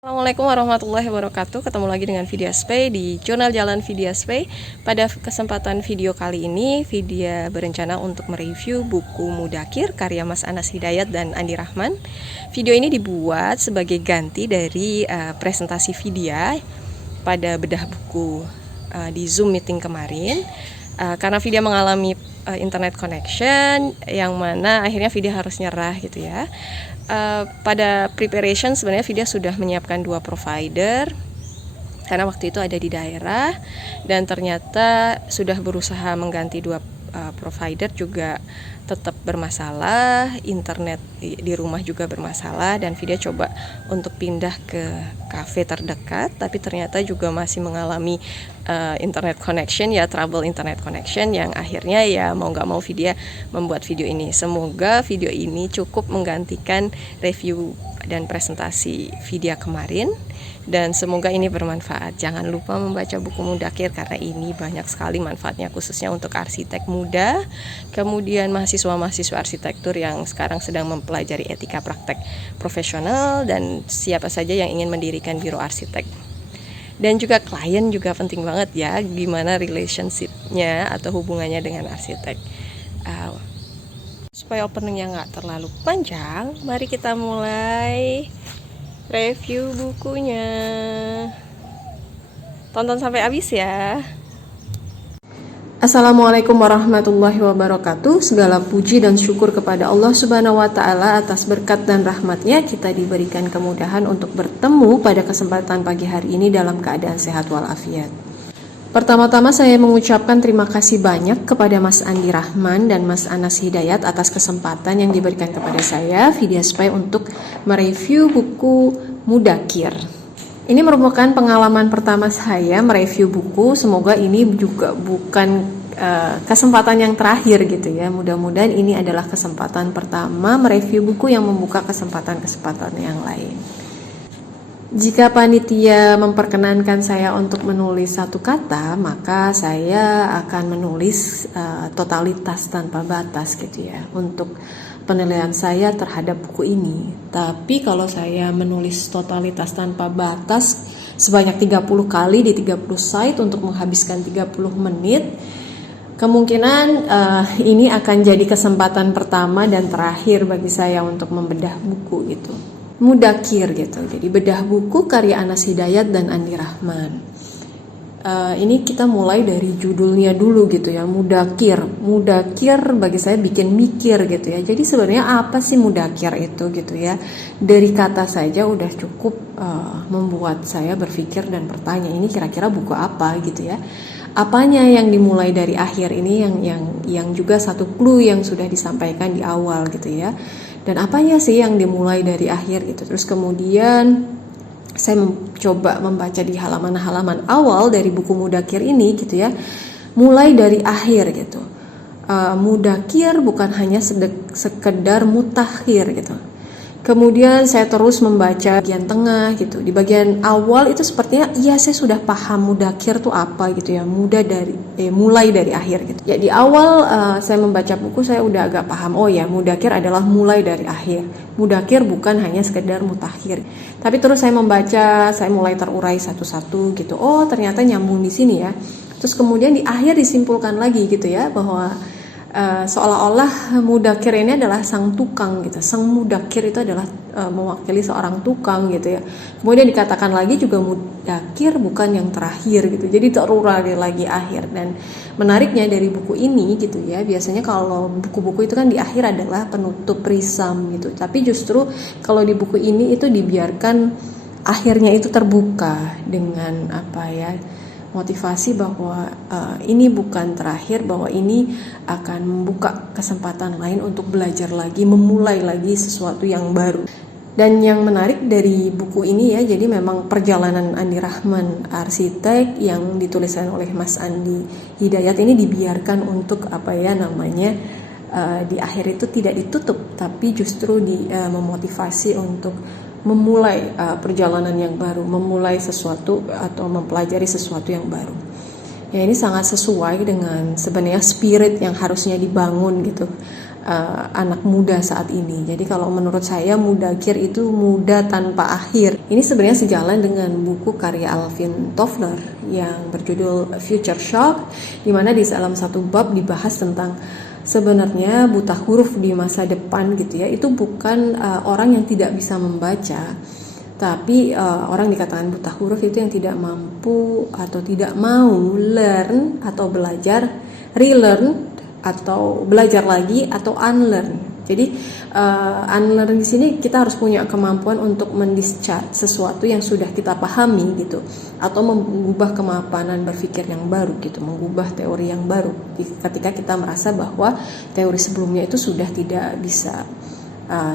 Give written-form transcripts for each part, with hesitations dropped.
Assalamualaikum warahmatullahi wabarakatuh. Ketemu lagi dengan Vidiaspay di Jurnal Jalan Vidiaspay. Pada kesempatan video kali ini, Vidya berencana untuk mereview buku Mudakir karya Mas Anas Hidayat dan Andi Rahman. Video ini dibuat sebagai ganti dari presentasi Vidya pada bedah buku di Zoom meeting kemarin. Karena Vidya mengalami internet connection yang mana akhirnya Vidya harus nyerah gitu ya. Pada preparation sebenarnya Vidya sudah menyiapkan 2 provider karena waktu itu ada di daerah, dan ternyata sudah berusaha mengganti 2 provider juga tetap bermasalah, internet di rumah juga bermasalah, dan Vidya coba untuk pindah ke kafe terdekat tapi ternyata juga masih mengalami internet connection ya, trouble internet connection, yang akhirnya ya mau nggak mau Vidya membuat video ini. Semoga video ini cukup menggantikan review dan presentasi Vidya kemarin, dan semoga ini bermanfaat. Jangan lupa membaca buku Mudakir karena ini banyak sekali manfaatnya, khususnya untuk arsitek muda, kemudian mahasiswa-mahasiswa arsitektur yang sekarang sedang mempelajari etika praktek profesional, dan siapa saja yang ingin mendirikan biro arsitek. Dan juga klien juga penting banget ya, gimana relationship-nya atau hubungannya dengan arsitek. Supaya openingnya nggak terlalu panjang, mari kita mulai review bukunya. Tonton sampai habis ya. Assalamualaikum warahmatullahi wabarakatuh. Segala puji dan syukur kepada Allah Subhanahu wa Ta'ala atas berkat dan rahmatnya kita diberikan kemudahan untuk bertemu pada kesempatan pagi hari ini dalam keadaan sehat walafiat. Pertama-tama saya mengucapkan terima kasih banyak kepada Mas Andi Rahman dan Mas Anas Hidayat atas kesempatan yang diberikan kepada saya, Vidiaspay, untuk mereview buku Mudakir. Ini merupakan pengalaman pertama saya mereview buku. Semoga ini juga bukan kesempatan yang terakhir gitu ya. Mudah-mudahan ini adalah kesempatan pertama mereview buku yang membuka kesempatan-kesempatan yang lain. Jika panitia memperkenankan saya untuk menulis satu kata, maka saya akan menulis totalitas tanpa batas gitu ya, untuk penilaian saya terhadap buku ini. Tapi kalau saya menulis totalitas tanpa batas sebanyak 30 kali di 30 slide untuk menghabiskan 30 menit, kemungkinan ini akan jadi kesempatan pertama dan terakhir bagi saya untuk membedah buku gitu. Mudakir gitu. Jadi bedah buku karya Anas Hidayat dan Andi Rahman. Ini kita mulai dari judulnya dulu gitu ya, Mudakir. Mudakir bagi saya bikin mikir gitu ya. Jadi sebenarnya apa sih Mudakir itu gitu ya? Dari kata saja udah cukup membuat saya berpikir dan bertanya, ini kira-kira buku apa gitu ya? Apanya yang dimulai dari akhir ini yang juga satu clue yang sudah disampaikan di awal gitu ya. Dan apanya sih yang dimulai dari akhir gitu. Terus kemudian saya mencoba membaca di halaman-halaman awal dari buku Mudakir ini gitu ya, mulai dari akhir gitu. Mudakir bukan hanya sekedar mutakhir gitu. Kemudian saya terus membaca bagian tengah gitu. Di bagian awal itu sepertinya iya saya sudah paham Mudakir tuh apa gitu ya, mulai dari akhir gitu. Ya di awal saya membaca buku saya udah agak paham, oh ya Mudakir adalah mulai dari akhir. Mudakir bukan hanya sekedar mutakhir. Tapi terus saya membaca, saya mulai terurai satu-satu gitu. Oh ternyata nyambung di sini ya. Terus kemudian di akhir disimpulkan lagi gitu ya, bahwa seolah-olah Mudakir ini adalah sang tukang gitu. Sang Mudakir itu adalah mewakili seorang tukang gitu ya. Kemudian dikatakan lagi juga Mudakir bukan yang terakhir gitu. Jadi terurai lagi akhir. Dan menariknya dari buku ini gitu ya, biasanya kalau buku-buku itu kan di akhir adalah penutup risam gitu. Tapi justru kalau di buku ini itu dibiarkan akhirnya itu terbuka dengan apa ya, motivasi bahwa ini bukan terakhir, bahwa ini akan membuka kesempatan lain untuk belajar lagi, memulai lagi sesuatu yang baru. Dan yang menarik dari buku ini ya, jadi memang perjalanan Andi Rahman arsitek yang dituliskan oleh Mas Andi Hidayat ini dibiarkan untuk apa ya namanya, di akhir itu tidak ditutup, tapi justru memotivasi untuk memulai perjalanan yang baru, memulai sesuatu atau mempelajari sesuatu yang baru. Ya ini sangat sesuai dengan sebenarnya spirit yang harusnya dibangun gitu anak muda saat ini. Jadi kalau menurut saya Mudakir itu muda tanpa akhir. Ini sebenarnya sejalan dengan buku karya Alvin Toffler yang berjudul Future Shock, di mana di dalam satu bab dibahas tentang sebenarnya buta huruf di masa depan gitu ya. Itu bukan orang yang tidak bisa membaca, tapi orang dikatakan buta huruf itu yang tidak mampu atau tidak mau learn atau belajar, relearn atau belajar lagi, atau unlearn. Jadi unlearn di sini kita harus punya kemampuan untuk mendischarge sesuatu yang sudah kita pahami gitu, atau mengubah kemapanan berpikir yang baru gitu, mengubah teori yang baru ketika kita merasa bahwa teori sebelumnya itu sudah tidak bisa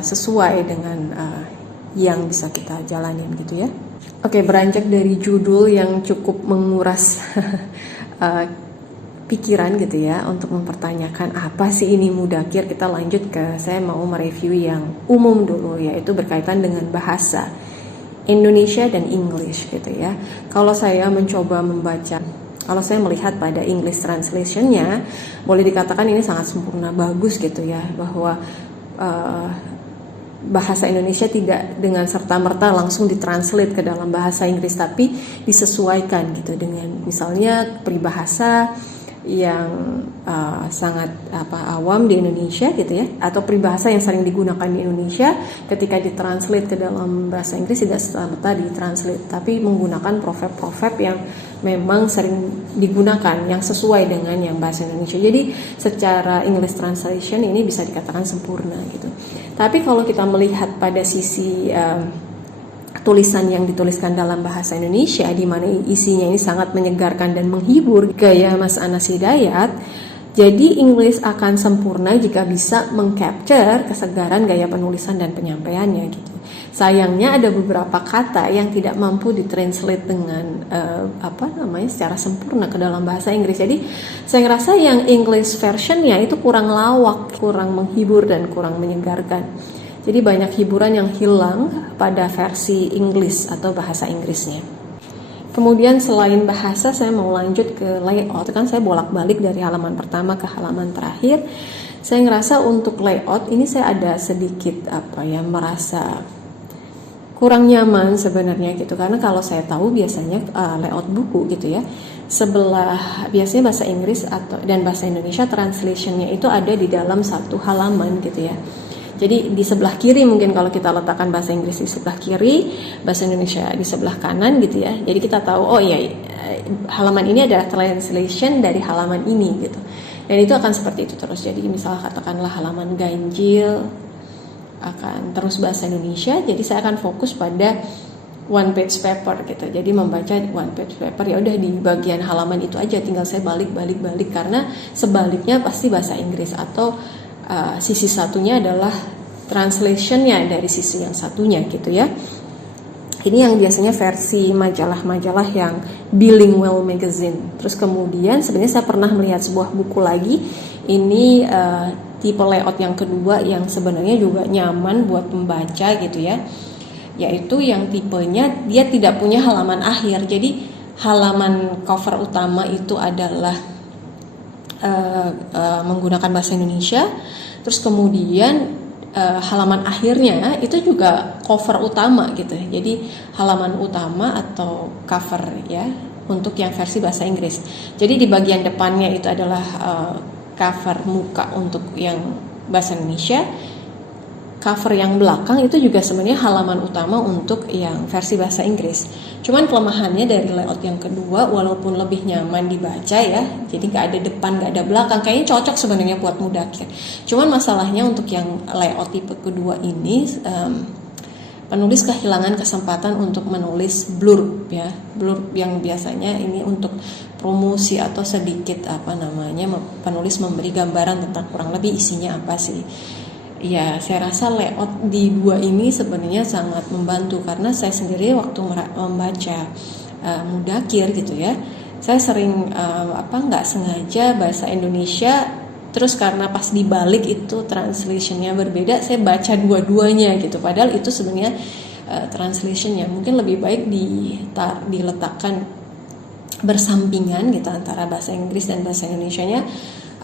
sesuai dengan yang bisa kita jalanin gitu ya. Oke, beranjak dari judul yang cukup menguras pikiran gitu ya, untuk mempertanyakan apa sih ini Mudakir, kita lanjut ke, saya mau mereview yang umum dulu, yaitu berkaitan dengan bahasa Indonesia dan English gitu ya. Kalau saya mencoba membaca, kalau saya melihat pada English translation-nya, boleh dikatakan ini sangat sempurna, bagus gitu ya, bahwa bahasa Indonesia tidak dengan serta-merta langsung ditranslate ke dalam bahasa Inggris, tapi disesuaikan gitu dengan misalnya peribahasa yang sangat awam di Indonesia gitu ya, atau peribahasa yang sering digunakan di Indonesia, ketika ditranslate ke dalam bahasa Inggris tidak serta-merta ditranslate, tapi menggunakan proverb-proverb yang memang sering digunakan, yang sesuai dengan yang bahasa Indonesia. Jadi secara English translation ini bisa dikatakan sempurna gitu. Tapi kalau kita melihat pada sisi tulisan yang dituliskan dalam bahasa Indonesia, di mana isinya ini sangat menyegarkan dan menghibur, gaya Mas Anas Hidayat, jadi English akan sempurna jika bisa mengcapture kesegaran gaya penulisan dan penyampaiannya gitu. Sayangnya ada beberapa kata yang tidak mampu ditranslate dengan secara sempurna ke dalam bahasa Inggris. Jadi saya ngerasa yang English versionnya itu kurang lawak, kurang menghibur dan kurang menyegarkan. Jadi banyak hiburan yang hilang pada versi English atau bahasa Inggrisnya. Kemudian selain bahasa, saya mau lanjut ke layout. Kan saya bolak-balik dari halaman pertama ke halaman terakhir. Saya ngerasa untuk layout ini saya ada sedikit merasa kurang nyaman sebenarnya gitu. Karena kalau saya tahu biasanya layout buku gitu ya, sebelah biasanya bahasa Inggris dan bahasa Indonesia translationnya itu ada di dalam satu halaman gitu ya. Jadi di sebelah kiri, mungkin kalau kita letakkan bahasa Inggris di sebelah kiri, bahasa Indonesia di sebelah kanan gitu ya. Jadi kita tahu, oh iya, halaman ini adalah translation dari halaman ini gitu. Dan itu akan seperti itu terus. Jadi misalnya katakanlah halaman ganjil akan terus bahasa Indonesia. Jadi saya akan fokus pada one page paper gitu. Jadi membaca one page paper, ya udah di bagian halaman itu aja, tinggal saya balik karena sebaliknya pasti bahasa Inggris, atau sisi satunya adalah translationnya dari sisi yang satunya gitu ya. Ini yang biasanya versi majalah-majalah yang bilingual magazine. Terus kemudian sebenarnya saya pernah melihat sebuah buku lagi, ini tipe layout yang kedua yang sebenarnya juga nyaman buat membaca gitu ya, yaitu yang tipenya dia tidak punya halaman akhir. Jadi halaman cover utama itu adalah menggunakan bahasa Indonesia, terus kemudian halaman akhirnya itu juga cover utama gitu. Jadi halaman utama atau cover ya untuk yang versi bahasa Inggris. Jadi di bagian depannya itu adalah cover muka untuk yang bahasa Indonesia. Cover yang belakang itu juga sebenarnya halaman utama untuk yang versi bahasa Inggris. Cuman kelemahannya dari layout yang kedua, walaupun lebih nyaman dibaca ya, jadi nggak ada depan, nggak ada belakang, kayaknya cocok sebenarnya buat Mudakir. Cuman masalahnya untuk yang layout tipe kedua ini, penulis kehilangan kesempatan untuk menulis blurb ya, blurb yang biasanya ini untuk promosi atau sedikit penulis memberi gambaran tentang kurang lebih isinya apa sih. Ya, saya rasa layout di dua ini sebenarnya sangat membantu, karena saya sendiri waktu membaca Mudakir gitu ya, saya sering nggak sengaja bahasa Indonesia, terus karena pas dibalik itu translationnya berbeda, saya baca dua-duanya gitu. Padahal itu sebenarnya translationnya mungkin lebih baik diletakkan bersampingan gitu antara bahasa Inggris dan bahasa Indonesianya,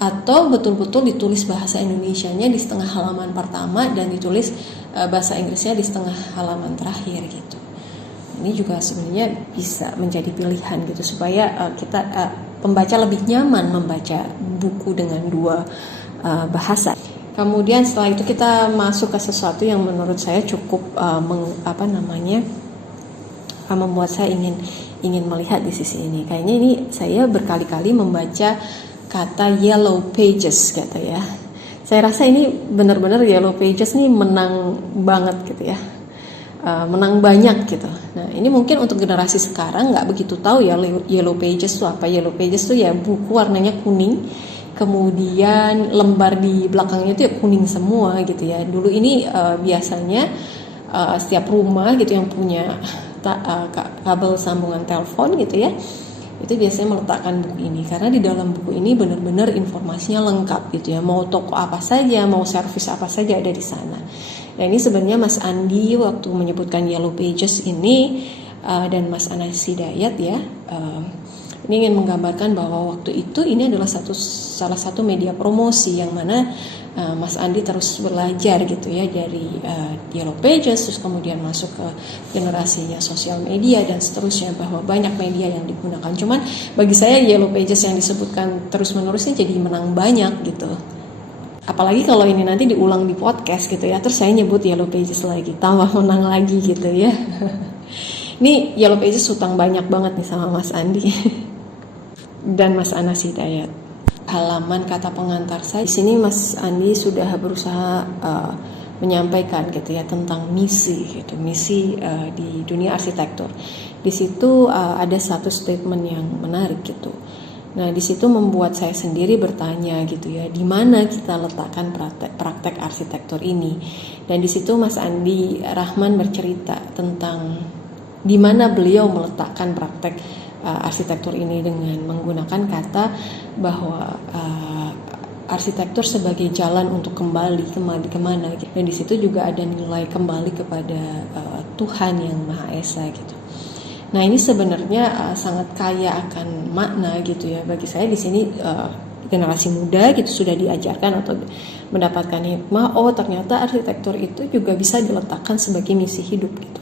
atau betul-betul ditulis bahasa Indonesianya di setengah halaman pertama dan ditulis bahasa Inggrisnya di setengah halaman terakhir gitu. Ini juga sebenarnya bisa menjadi pilihan gitu supaya kita pembaca lebih nyaman membaca buku dengan dua bahasa. Kemudian setelah itu kita masuk ke sesuatu yang menurut saya cukup membuat saya ingin melihat di sisi ini. Kayaknya ini saya berkali-kali membaca kata yellow pages kata ya. Saya rasa ini benar-benar yellow pages nih menang banget gitu ya. Menang banyak gitu. Nah ini mungkin untuk generasi sekarang nggak begitu tahu ya yellow pages itu apa. Yellow pages itu ya buku warnanya kuning, kemudian lembar di belakangnya itu ya kuning semua gitu ya. Dulu ini biasanya setiap rumah gitu yang punya kabel sambungan telepon gitu ya, itu biasanya meletakkan buku ini karena di dalam buku ini benar-benar informasinya lengkap gitu ya, mau toko apa saja, mau servis apa saja ada di sana. Nah ini sebenarnya Mas Andi waktu menyebutkan yellow pages ini dan Mas Anas Hidayat ya, ini ingin menggambarkan bahwa waktu itu ini adalah salah satu media promosi yang mana Mas Andi terus belajar gitu ya dari Yellow Pages, terus kemudian masuk ke generasinya sosial media dan seterusnya, bahwa banyak media yang digunakan. Cuman bagi saya Yellow Pages yang disebutkan terus-menerusnya jadi menang banyak gitu. Apalagi kalau ini nanti diulang di podcast gitu ya, terus saya nyebut Yellow Pages lagi, tambah menang lagi gitu ya. Ini Yellow Pages utang banyak banget nih sama Mas Andi dan Mas Anas Hidayat. Halaman kata pengantar saya di sini Mas Andi sudah berusaha menyampaikan gitu ya tentang misi gitu, misi di dunia arsitektur. Di situ ada satu statement yang menarik gitu. Nah di situ membuat saya sendiri bertanya gitu ya, di mana kita letakkan praktek arsitektur ini. Dan di situ Mas Andi Rahman bercerita tentang di mana beliau meletakkan praktek arsitektur ini dengan menggunakan kata bahwa arsitektur sebagai jalan untuk kembali kemana gitu. Dan di situ juga ada nilai kembali kepada Tuhan yang Maha Esa gitu. Nah ini sebenarnya sangat kaya akan makna gitu ya bagi saya. Di sini generasi muda gitu sudah diajarkan atau mendapatkan hikmah, oh ternyata arsitektur itu juga bisa diletakkan sebagai misi hidup gitu.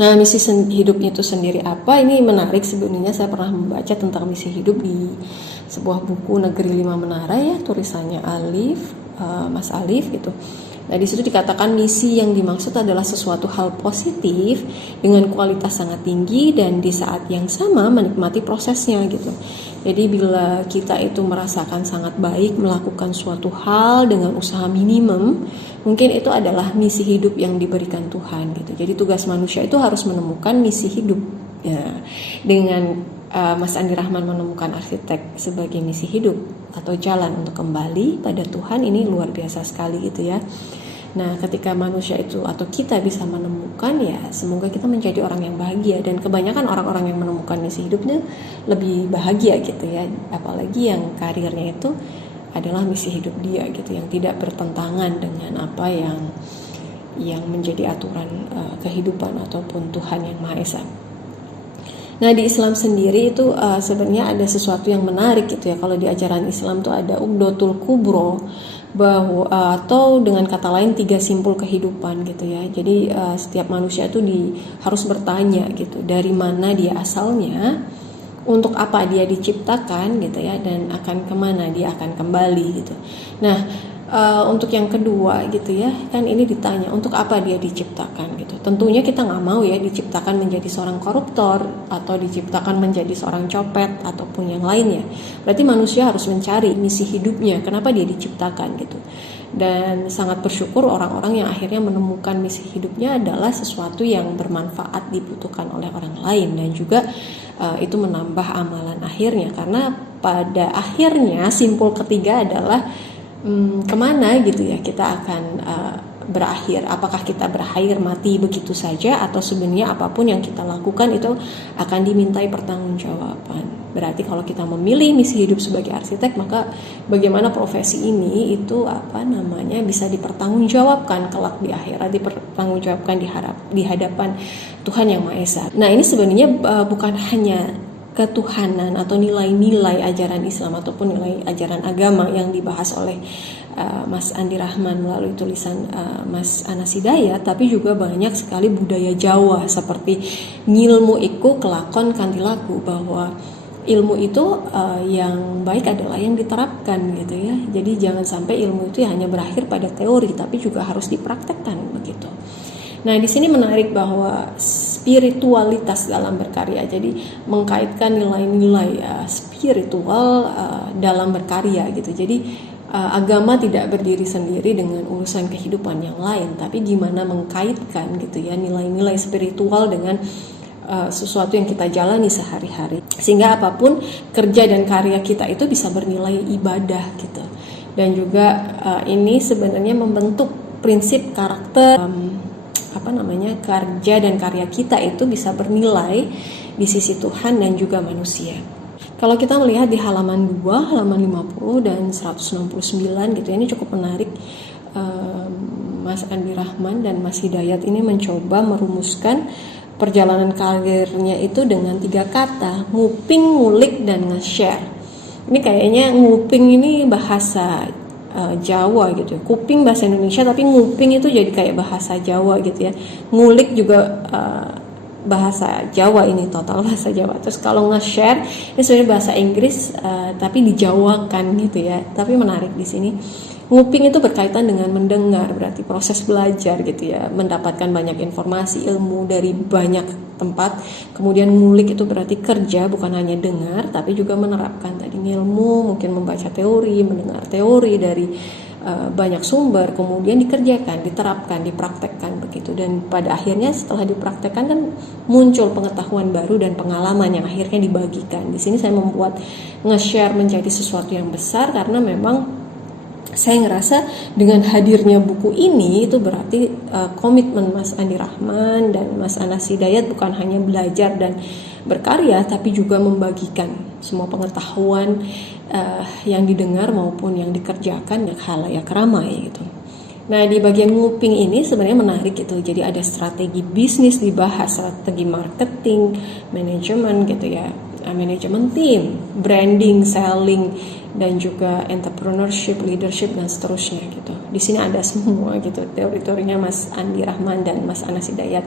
Nah misi hidup itu sendiri apa? Ini menarik sebenarnya. Saya pernah membaca tentang misi hidup di sebuah buku Negeri 5 Menara ya, tulisannya Mas Alif gitu. Nah di situ dikatakan misi yang dimaksud adalah sesuatu hal positif dengan kualitas sangat tinggi dan di saat yang sama menikmati prosesnya gitu. Jadi bila kita itu merasakan sangat baik melakukan suatu hal dengan usaha minimum, mungkin itu adalah misi hidup yang diberikan Tuhan gitu. Jadi tugas manusia itu harus menemukan misi hidup. Ya, dengan Mas Andi Rahman menemukan arsitek sebagai misi hidup atau jalan untuk kembali pada Tuhan, ini luar biasa sekali gitu ya. Nah ketika manusia itu atau kita bisa menemukan, ya semoga kita menjadi orang yang bahagia. Dan kebanyakan orang-orang yang menemukan misi hidupnya lebih bahagia gitu ya, apalagi yang karirnya itu adalah misi hidup dia gitu, yang tidak bertentangan dengan apa yang menjadi aturan kehidupan ataupun Tuhan yang Maha Esa. Nah di Islam sendiri itu sebenarnya ada sesuatu yang menarik gitu ya. Kalau di ajaran Islam tuh ada Uqdatul Kubro, bahwa atau dengan kata lain 3 simpul kehidupan gitu ya. Jadi setiap manusia itu harus bertanya gitu, dari mana dia asalnya, untuk apa dia diciptakan gitu ya, dan akan kemana dia akan kembali gitu. Nah untuk yang kedua gitu ya, kan ini ditanya untuk apa dia diciptakan gitu. Tentunya kita nggak mau ya diciptakan menjadi seorang koruptor atau diciptakan menjadi seorang copet ataupun yang lainnya. Berarti manusia harus mencari misi hidupnya, kenapa dia diciptakan gitu. Dan sangat bersyukur orang-orang yang akhirnya menemukan misi hidupnya adalah sesuatu yang bermanfaat, dibutuhkan oleh orang lain, dan juga itu menambah amalan akhirnya. Karena pada akhirnya simpul ketiga adalah kemana gitu ya kita akan berakhir. Apakah kita berakhir mati begitu saja, atau sebenarnya apapun yang kita lakukan itu akan dimintai pertanggungjawaban. Berarti kalau kita memilih misi hidup sebagai arsitek, maka bagaimana profesi ini itu bisa dipertanggungjawabkan kelak di akhirat, dipertanggungjawabkan di hadapan Tuhan yang Maha Esa. Nah ini sebenarnya bukan hanya ketuhanan atau nilai-nilai ajaran Islam ataupun nilai ajaran agama yang dibahas oleh Mas Andi Rahman melalui tulisan Mas Anas Hidayat, tapi juga banyak sekali budaya Jawa seperti ngilmu iku kelakon kanthi laku, bahwa ilmu itu yang baik adalah yang diterapkan gitu ya. Jadi jangan sampai ilmu itu hanya berakhir pada teori, tapi juga harus dipraktekkan begitu. Nah, di sini menarik bahwa spiritualitas dalam berkarya, jadi mengkaitkan nilai-nilai spiritual dalam berkarya gitu. Jadi agama tidak berdiri sendiri dengan urusan kehidupan yang lain, tapi gimana mengkaitkan gitu ya nilai-nilai spiritual dengan sesuatu yang kita jalani sehari-hari, sehingga apapun kerja dan karya kita itu bisa bernilai ibadah gitu. Dan juga ini sebenarnya membentuk prinsip karakter kerja dan karya kita itu bisa bernilai di sisi Tuhan dan juga manusia. Kalau kita melihat di halaman 2, halaman 50 dan 169 gitu, ini cukup menarik. Mas Andi Rahman dan Mas Hidayat ini mencoba merumuskan perjalanan karirnya itu dengan 3 kata: nguping, ngulik, dan nge-share. Ini kayaknya nguping ini bahasa Jawa gitu ya. Kuping bahasa Indonesia, tapi nguping itu jadi kayak bahasa Jawa gitu ya. Ngulik juga bahasa Jawa, ini total bahasa Jawa. Terus kalau nge-share ini sebenarnya bahasa Inggris tapi dijawakan gitu ya. Tapi menarik di sini. Nguping itu berkaitan dengan mendengar, berarti proses belajar gitu ya, mendapatkan banyak informasi, ilmu dari banyak tempat. Kemudian ngulik itu berarti kerja, bukan hanya dengar, tapi juga menerapkan tadi ilmu, mungkin membaca teori, mendengar teori dari banyak sumber, kemudian dikerjakan, diterapkan, dipraktekkan begitu. Dan pada akhirnya setelah dipraktekkan kan muncul pengetahuan baru dan pengalaman yang akhirnya dibagikan. Di sini saya membuat nge-share menjadi sesuatu yang besar karena memang saya ngerasa dengan hadirnya buku ini itu berarti komitmen Mas Andi Rahman dan Mas Anas Hidayat bukan hanya belajar dan berkarya, tapi juga membagikan semua pengetahuan yang didengar maupun yang dikerjakan khalayak ramai gitu. Nah, di bagian nguping ini sebenarnya menarik gitu. Jadi ada strategi bisnis dibahas, strategi marketing, manajemen gitu ya, manajemen tim, branding, selling, dan juga entrepreneurship, leadership, dan seterusnya gitu. Di sini ada semua gitu teori-teorinya Mas Andi Rahman dan Mas Anas Hidayat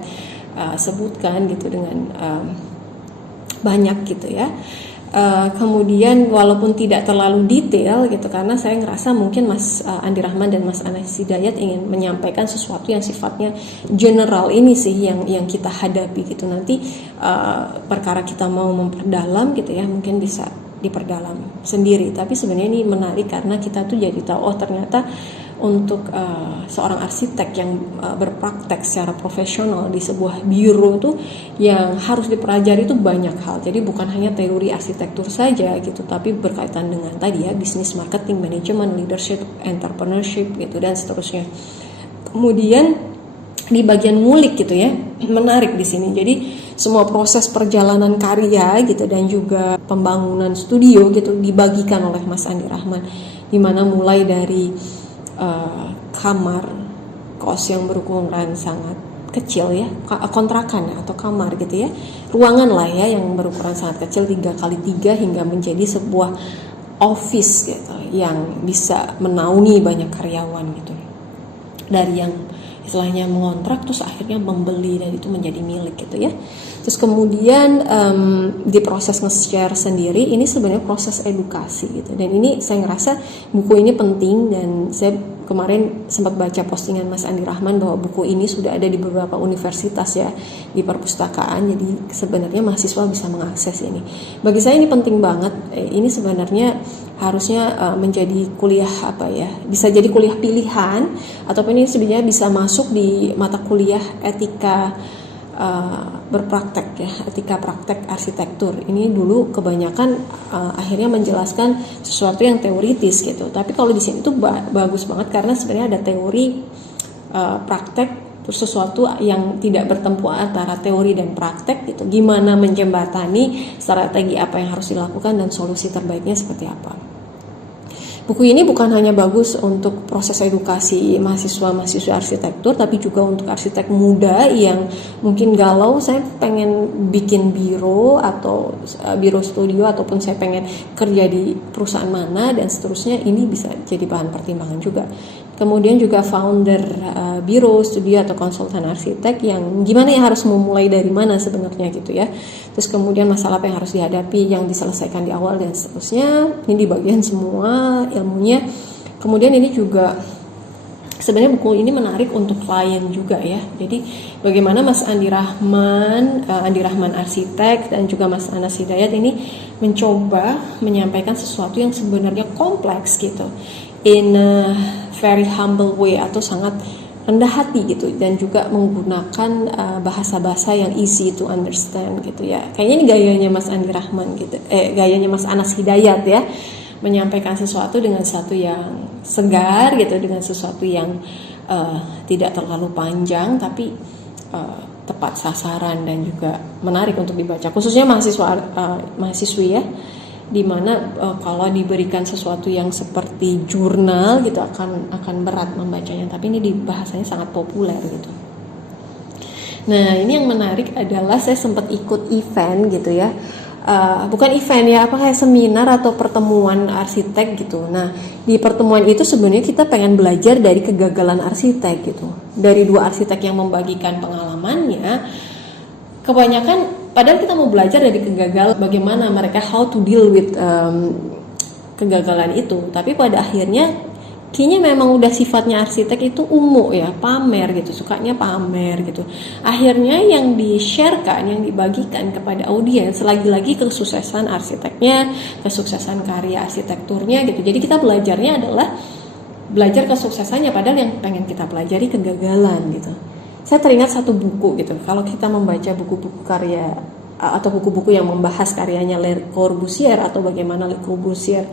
sebutkan gitu dengan banyak gitu ya. Kemudian walaupun tidak terlalu detail gitu, karena saya ngerasa mungkin Mas Andi Rahman dan Mas Anas Hidayat ingin menyampaikan sesuatu yang sifatnya general ini sih yang kita hadapi gitu. Nanti perkara kita mau memperdalam gitu ya, mungkin bisa diperdalam sendiri. Tapi sebenarnya ini menarik karena kita tuh jadi tahu, oh ternyata untuk seorang arsitek yang berpraktek secara profesional di sebuah biro tuh yang harus dipelajari itu banyak hal. Jadi bukan hanya teori arsitektur saja gitu, tapi berkaitan dengan tadi ya bisnis, marketing, manajemen, leadership, entrepreneurship gitu dan seterusnya. Kemudian di bagian ngulik gitu ya, menarik di sini. Jadi semua proses perjalanan karya gitu dan juga pembangunan studio gitu dibagikan oleh Mas Andi Rahman, dimana mulai dari kamar kos yang berukuran sangat kecil ya, kontrakan atau kamar gitu ya, ruangan lah ya yang berukuran sangat kecil 3x3 hingga menjadi sebuah office gitu yang bisa menaungi banyak karyawan gitu, dari yang istilahnya mengontrak terus akhirnya membeli dan itu menjadi milik gitu ya. Terus kemudian di proses nge-share sendiri ini sebenarnya proses edukasi gitu, dan ini saya ngerasa buku ini penting. Dan saya kemarin sempat baca postingan Mas Andi Rahman bahwa buku ini sudah ada di beberapa universitas ya, di perpustakaan, jadi sebenarnya mahasiswa bisa mengakses ini. Bagi saya ini penting banget. Ini sebenarnya harusnya menjadi kuliah bisa jadi kuliah pilihan, ataupun ini sebenarnya bisa masuk di mata kuliah etika berpraktek ya, etika praktek arsitektur. Ini dulu kebanyakan akhirnya menjelaskan sesuatu yang teoritis gitu. Tapi kalau di sini itu bagus banget karena sebenarnya ada teori, praktek, terus sesuatu yang tidak bertemu antara teori dan praktek gitu. Gimana menjembatani strategi apa yang harus dilakukan dan solusi terbaiknya seperti apa. Buku ini bukan hanya bagus untuk proses edukasi mahasiswa-mahasiswa arsitektur, tapi juga untuk arsitek muda yang mungkin galau, saya pengen bikin biro atau biro studio, ataupun saya pengen kerja di perusahaan mana dan seterusnya. Ini bisa jadi bahan pertimbangan juga. Kemudian juga founder biro, studio atau konsultan arsitek yang gimana ya, harus memulai dari mana sebenarnya gitu ya. Terus kemudian masalah apa yang harus dihadapi, yang diselesaikan di awal dan seterusnya. Ini di bagian semua ilmunya. Kemudian ini juga sebenarnya buku ini menarik untuk klien juga ya. Jadi bagaimana Mas Andi Rahman arsitek dan juga Mas Anas Hidayat ini mencoba menyampaikan sesuatu yang sebenarnya kompleks gitu, in a very humble way atau sangat rendah hati gitu, dan juga menggunakan bahasa-bahasa yang easy to understand gitu ya. Kayaknya ini gayanya Mas Andi Rahman gitu, gayanya Mas Anas Hidayat ya, menyampaikan sesuatu dengan sesuatu yang segar gitu, dengan sesuatu yang tidak terlalu panjang tapi tepat sasaran dan juga menarik untuk dibaca, khususnya mahasiswi ya, dimana kalau diberikan sesuatu yang seperti jurnal gitu akan berat membacanya, tapi ini bahasanya sangat populer gitu. Nah, ini yang menarik adalah saya sempat ikut event gitu ya, bukan event ya, apa kayak seminar atau pertemuan arsitek gitu. Nah, di pertemuan itu sebenarnya kita pengen belajar dari kegagalan arsitek gitu, dari dua arsitek yang membagikan pengalamannya. Kebanyakan padahal kita mau belajar dari kegagalan, bagaimana mereka how to deal with kegagalan itu, tapi pada akhirnya kayaknya memang udah sifatnya arsitek itu umum ya, pamer gitu, sukanya pamer gitu. Akhirnya yang di-sharekan, yang dibagikan kepada audiens lagi-lagi kesuksesan arsiteknya, kesuksesan karya arsitekturnya gitu. Jadi kita belajarnya adalah belajar kesuksesannya, padahal yang pengen kita pelajari kegagalan gitu. Saya teringat satu buku gitu, kalau kita membaca buku-buku karya atau buku-buku yang membahas karyanya Le Corbusier atau bagaimana Le Corbusier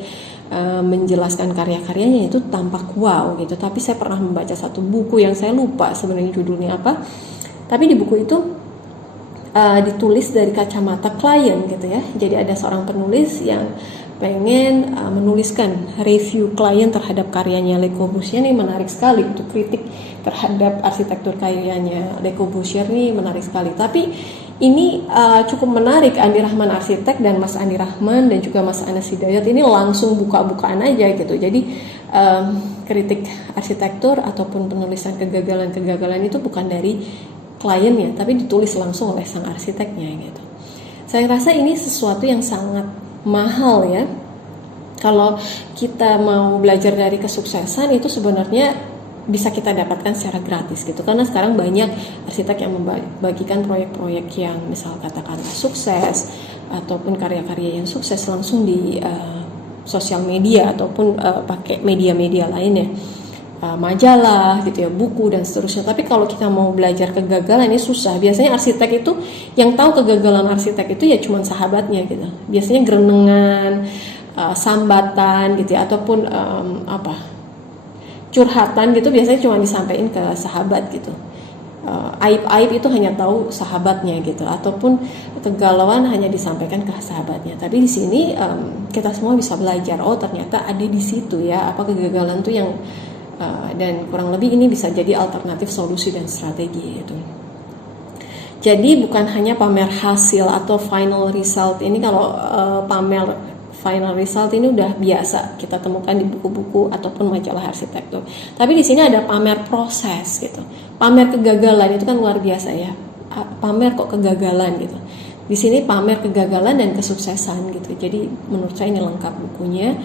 menjelaskan karya-karyanya, itu tampak wow gitu. Tapi saya pernah membaca satu buku yang saya lupa sebenarnya judulnya apa, tapi di buku itu ditulis dari kacamata klien gitu ya. Jadi ada seorang penulis yang pengen menuliskan review klien terhadap karyanya Le Corbusier. Ini menarik sekali untuk kritik terhadap arsitektur karyanya Le Corbusier, ini menarik sekali. Tapi ini cukup menarik, Andi Rahman arsitek dan Mas Andi Rahman dan juga Mas Anas Hidayat ini langsung buka-bukaan aja gitu. Jadi kritik arsitektur ataupun penulisan kegagalan-kegagalan itu bukan dari kliennya, tapi ditulis langsung oleh sang arsiteknya gitu. Saya rasa ini sesuatu yang sangat mahal ya. Kalau kita mau belajar dari kesuksesan itu sebenarnya bisa kita dapatkan secara gratis gitu, karena sekarang banyak arsitek yang membagikan proyek-proyek yang misal katakanlah sukses ataupun karya-karya yang sukses langsung di sosial media ataupun pakai media-media lainnya, majalah gitu ya, buku dan seterusnya. Tapi kalau kita mau belajar kegagalan ini susah. Biasanya arsitek itu yang tahu kegagalan arsitek itu ya cuma sahabatnya gitu. Biasanya gerenengan, sambatan gitu ya, ataupun curhatan gitu biasanya cuma disampaikan ke sahabat gitu. Aib-aib itu hanya tahu sahabatnya gitu, ataupun kegalauan hanya disampaikan ke sahabatnya. Tapi di sini kita semua bisa belajar, oh ternyata ada di situ ya apa kegagalan tuh yang dan kurang lebih ini bisa jadi alternatif solusi dan strategi gitu. Jadi bukan hanya pamer hasil atau final result. Ini kalau pamer final result ini udah biasa kita temukan di buku-buku ataupun majalah arsitektur. Tapi di sini ada pamer proses gitu. Pamer kegagalan itu kan luar biasa ya. Pamer kok kegagalan gitu. Di sini pamer kegagalan dan kesuksesan gitu. Jadi menurut saya ini lengkap bukunya.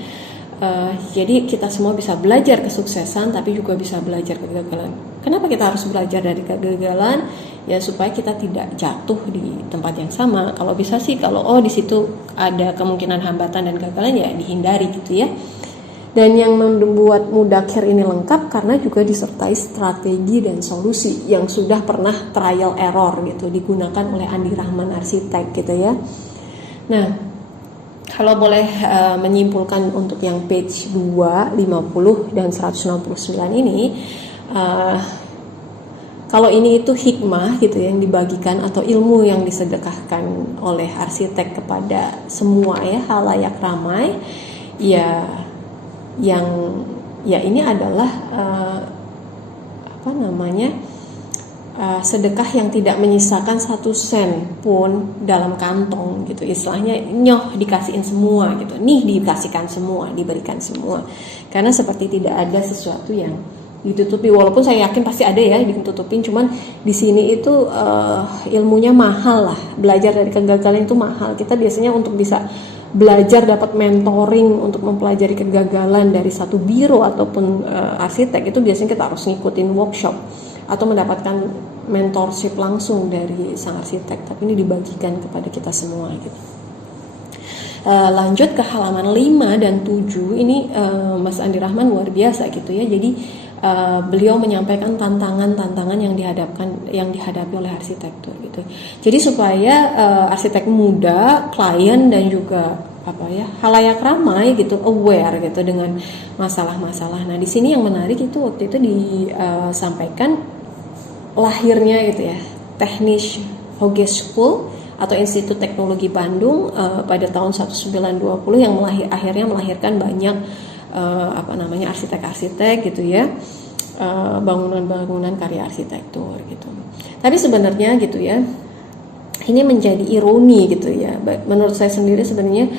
Jadi kita semua bisa belajar kesuksesan, tapi juga bisa belajar kegagalan. Kenapa kita harus belajar dari kegagalan? Ya supaya kita tidak jatuh di tempat yang sama. Kalau bisa sih, kalau di situ ada kemungkinan hambatan dan kegagalan ya dihindari gitu ya. Dan yang membuat Mudzakkir ini lengkap karena juga disertai strategi dan solusi yang sudah pernah trial error gitu digunakan oleh Andi Rahman arsitek gitu ya. Nah, kalau boleh menyimpulkan untuk yang page 2, 50 dan 169 ini, kalau ini itu hikmah gitu yang dibagikan atau ilmu yang disedekahkan oleh arsitek kepada semua ya, halayak ramai, ya yang ya ini adalah sedekah yang tidak menyisakan 1 sen pun dalam kantong gitu, istilahnya nyoh dikasihin semua gitu, nih dikasihkan semua, diberikan semua, karena seperti tidak ada sesuatu yang ditutupi, walaupun saya yakin pasti ada ya ditutupin, cuman di sini itu ilmunya mahal lah, belajar dari kegagalan itu mahal. Kita biasanya untuk bisa belajar dapat mentoring untuk mempelajari kegagalan dari satu biro ataupun arsitek, itu biasanya kita harus ngikutin workshop atau mendapatkan mentorship langsung dari sang arsitek, tapi ini dibagikan kepada kita semua gitu. Lanjut ke halaman 5 dan 7, ini Mas Andi Rahman luar biasa gitu ya. Jadi beliau menyampaikan tantangan-tantangan yang dihadapi oleh arsitektur gitu. Jadi supaya arsitek muda, klien dan juga halayak ramai gitu, aware gitu dengan masalah-masalah. Nah, di sini yang menarik itu waktu itu disampaikan lahirnya gitu ya, Technische Hogeschool atau Institut Teknologi Bandung pada tahun 1920 yang akhirnya melahirkan banyak arsitek-arsitek gitu ya, bangunan-bangunan karya arsitektur gitu. Tapi sebenarnya gitu ya, ini menjadi ironi gitu ya. Menurut saya sendiri sebenarnya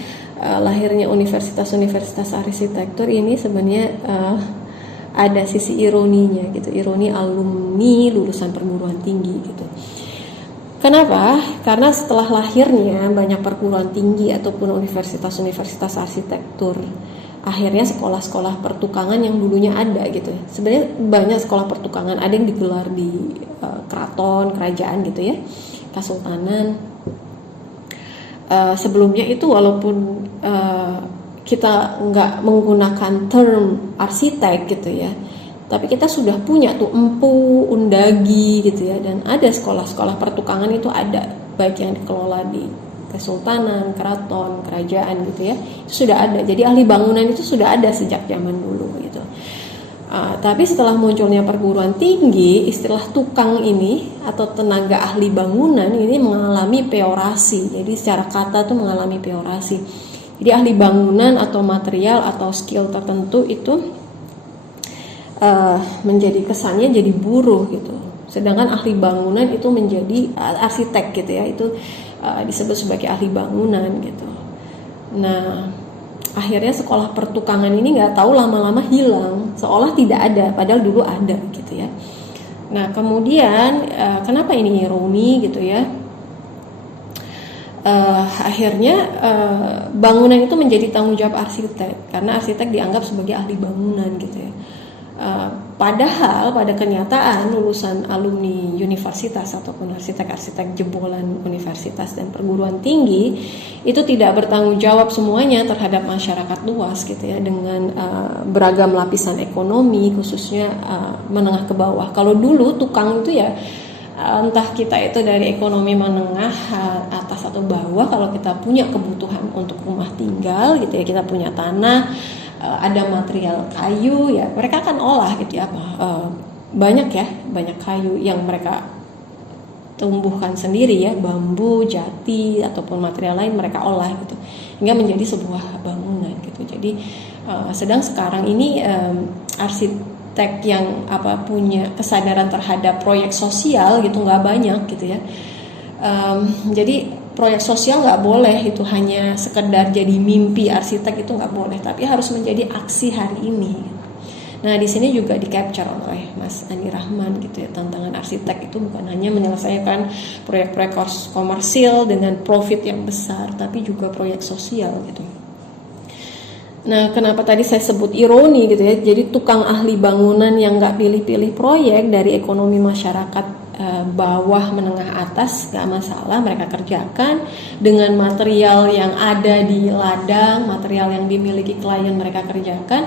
lahirnya universitas-universitas arsitektur ini sebenarnya ada sisi ironinya gitu, ironi alumni lulusan perguruan tinggi gitu. Kenapa? Karena setelah lahirnya banyak perguruan tinggi ataupun universitas-universitas arsitektur, akhirnya sekolah-sekolah pertukangan yang dulunya ada gitu. Sebenarnya banyak sekolah pertukangan, ada yang digelar di keraton, kerajaan gitu ya, kesultanan. Sebelumnya itu walaupun kita nggak menggunakan term arsitek gitu ya, tapi kita sudah punya tuh Empu, Undagi gitu ya, dan ada sekolah-sekolah pertukangan itu ada, baik yang dikelola di kesultanan, keraton, kerajaan gitu ya, itu sudah ada. Jadi ahli bangunan itu sudah ada sejak zaman dulu gitu. Tapi setelah munculnya perguruan tinggi, istilah tukang ini atau tenaga ahli bangunan ini mengalami peorasi. Jadi secara kata tuh mengalami peorasi. Jadi ahli bangunan atau material atau skill tertentu itu menjadi kesannya jadi buruh gitu. Sedangkan ahli bangunan itu menjadi arsitek gitu ya, itu disebut sebagai ahli bangunan gitu. Nah, akhirnya sekolah pertukangan ini nggak tahu lama-lama hilang, seolah tidak ada, padahal dulu ada gitu ya. Nah, kemudian kenapa ini ironi gitu ya? Akhirnya bangunan itu menjadi tanggung jawab arsitek, karena arsitek dianggap sebagai ahli bangunan gitu ya. Padahal pada kenyataan lulusan alumni universitas ataupun arsitek-arsitek jebolan universitas dan perguruan tinggi itu tidak bertanggung jawab semuanya terhadap masyarakat luas gitu ya, dengan beragam lapisan ekonomi, khususnya menengah ke bawah. Kalau dulu tukang itu ya entah kita itu dari ekonomi menengah atas atau bawah, kalau kita punya kebutuhan untuk rumah tinggal gitu ya, kita punya tanah, ada material kayu ya, mereka akan olah gitu ya, banyak kayu yang mereka tumbuhkan sendiri ya, bambu, jati ataupun material lain mereka olah gitu hingga menjadi sebuah bangunan gitu. Jadi sedang sekarang ini arsitek yang punya kesadaran terhadap proyek sosial gitu nggak banyak gitu ya. Jadi proyek sosial nggak boleh itu hanya sekedar jadi mimpi arsitek, itu nggak boleh, tapi harus menjadi aksi hari ini. Nah, di sini juga di capture oleh Mas Andi Rahman gitu ya, tantangan arsitek itu bukan hanya menyelesaikan proyek-proyek komersil dengan profit yang besar, tapi juga proyek sosial gitu. Nah, kenapa tadi saya sebut ironi gitu ya, jadi tukang ahli bangunan yang nggak pilih-pilih proyek dari ekonomi masyarakat bawah menengah atas nggak masalah, mereka kerjakan dengan material yang ada di ladang, material yang dimiliki klien mereka kerjakan,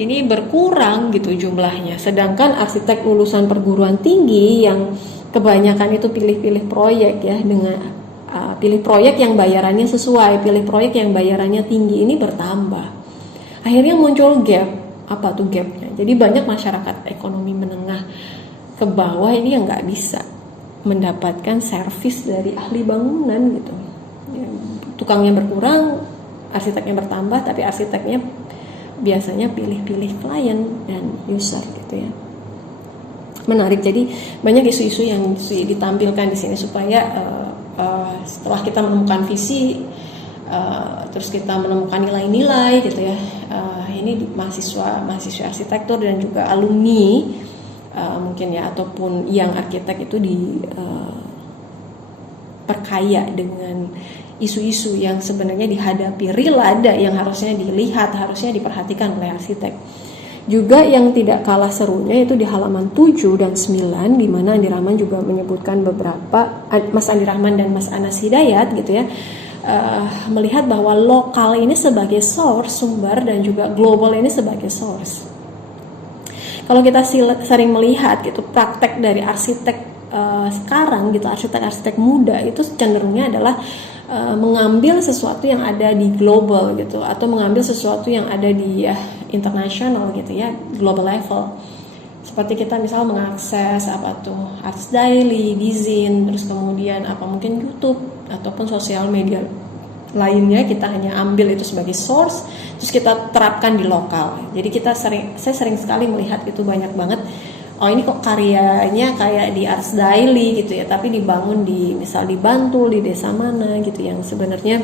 ini berkurang gitu jumlahnya. Sedangkan arsitek lulusan perguruan tinggi yang kebanyakan itu pilih-pilih proyek ya, dengan pilih proyek yang bayarannya sesuai, pilih proyek yang bayarannya tinggi, ini bertambah. Akhirnya muncul gap. Apa tuh gapnya? Jadi banyak masyarakat ekonomi menengah ke bawah ini yang nggak bisa mendapatkan servis dari ahli bangunan gitu. Ya, tukangnya berkurang, arsiteknya bertambah, tapi arsiteknya biasanya pilih-pilih klien dan user gitu ya. Menarik, jadi banyak isu-isu yang ditampilkan di sini supaya setelah kita menemukan visi, terus kita menemukan nilai-nilai gitu ya, ini mahasiswa arsitektur dan juga alumni mungkin ya, ataupun yang arsitek itu perkaya dengan isu-isu yang sebenarnya dihadapi real, ada yang harusnya dilihat, harusnya diperhatikan oleh arsitek. Juga yang tidak kalah serunya itu di halaman 7 dan 9, di mana Andi Rahman juga menyebutkan beberapa, Mas Andi Rahman dan Mas Anas Hidayat gitu ya, melihat bahwa lokal ini sebagai source sumber dan juga global ini sebagai source. Kalau kita sering melihat gitu praktek dari arsitek sekarang gitu, arsitek-arsitek muda itu cenderungnya adalah mengambil sesuatu yang ada di global gitu, atau mengambil sesuatu yang ada di internasional gitu ya, global level. Seperti kita misal mengakses Arts Daily, Dizin, terus kemudian mungkin YouTube ataupun sosial media lainnya, kita hanya ambil itu sebagai source, terus kita terapkan di lokal. Jadi saya sering sekali melihat itu banyak banget. Oh ini kok karyanya kayak di Arts Daily gitu ya, tapi dibangun misal di Bantul, di desa mana gitu, yang sebenarnya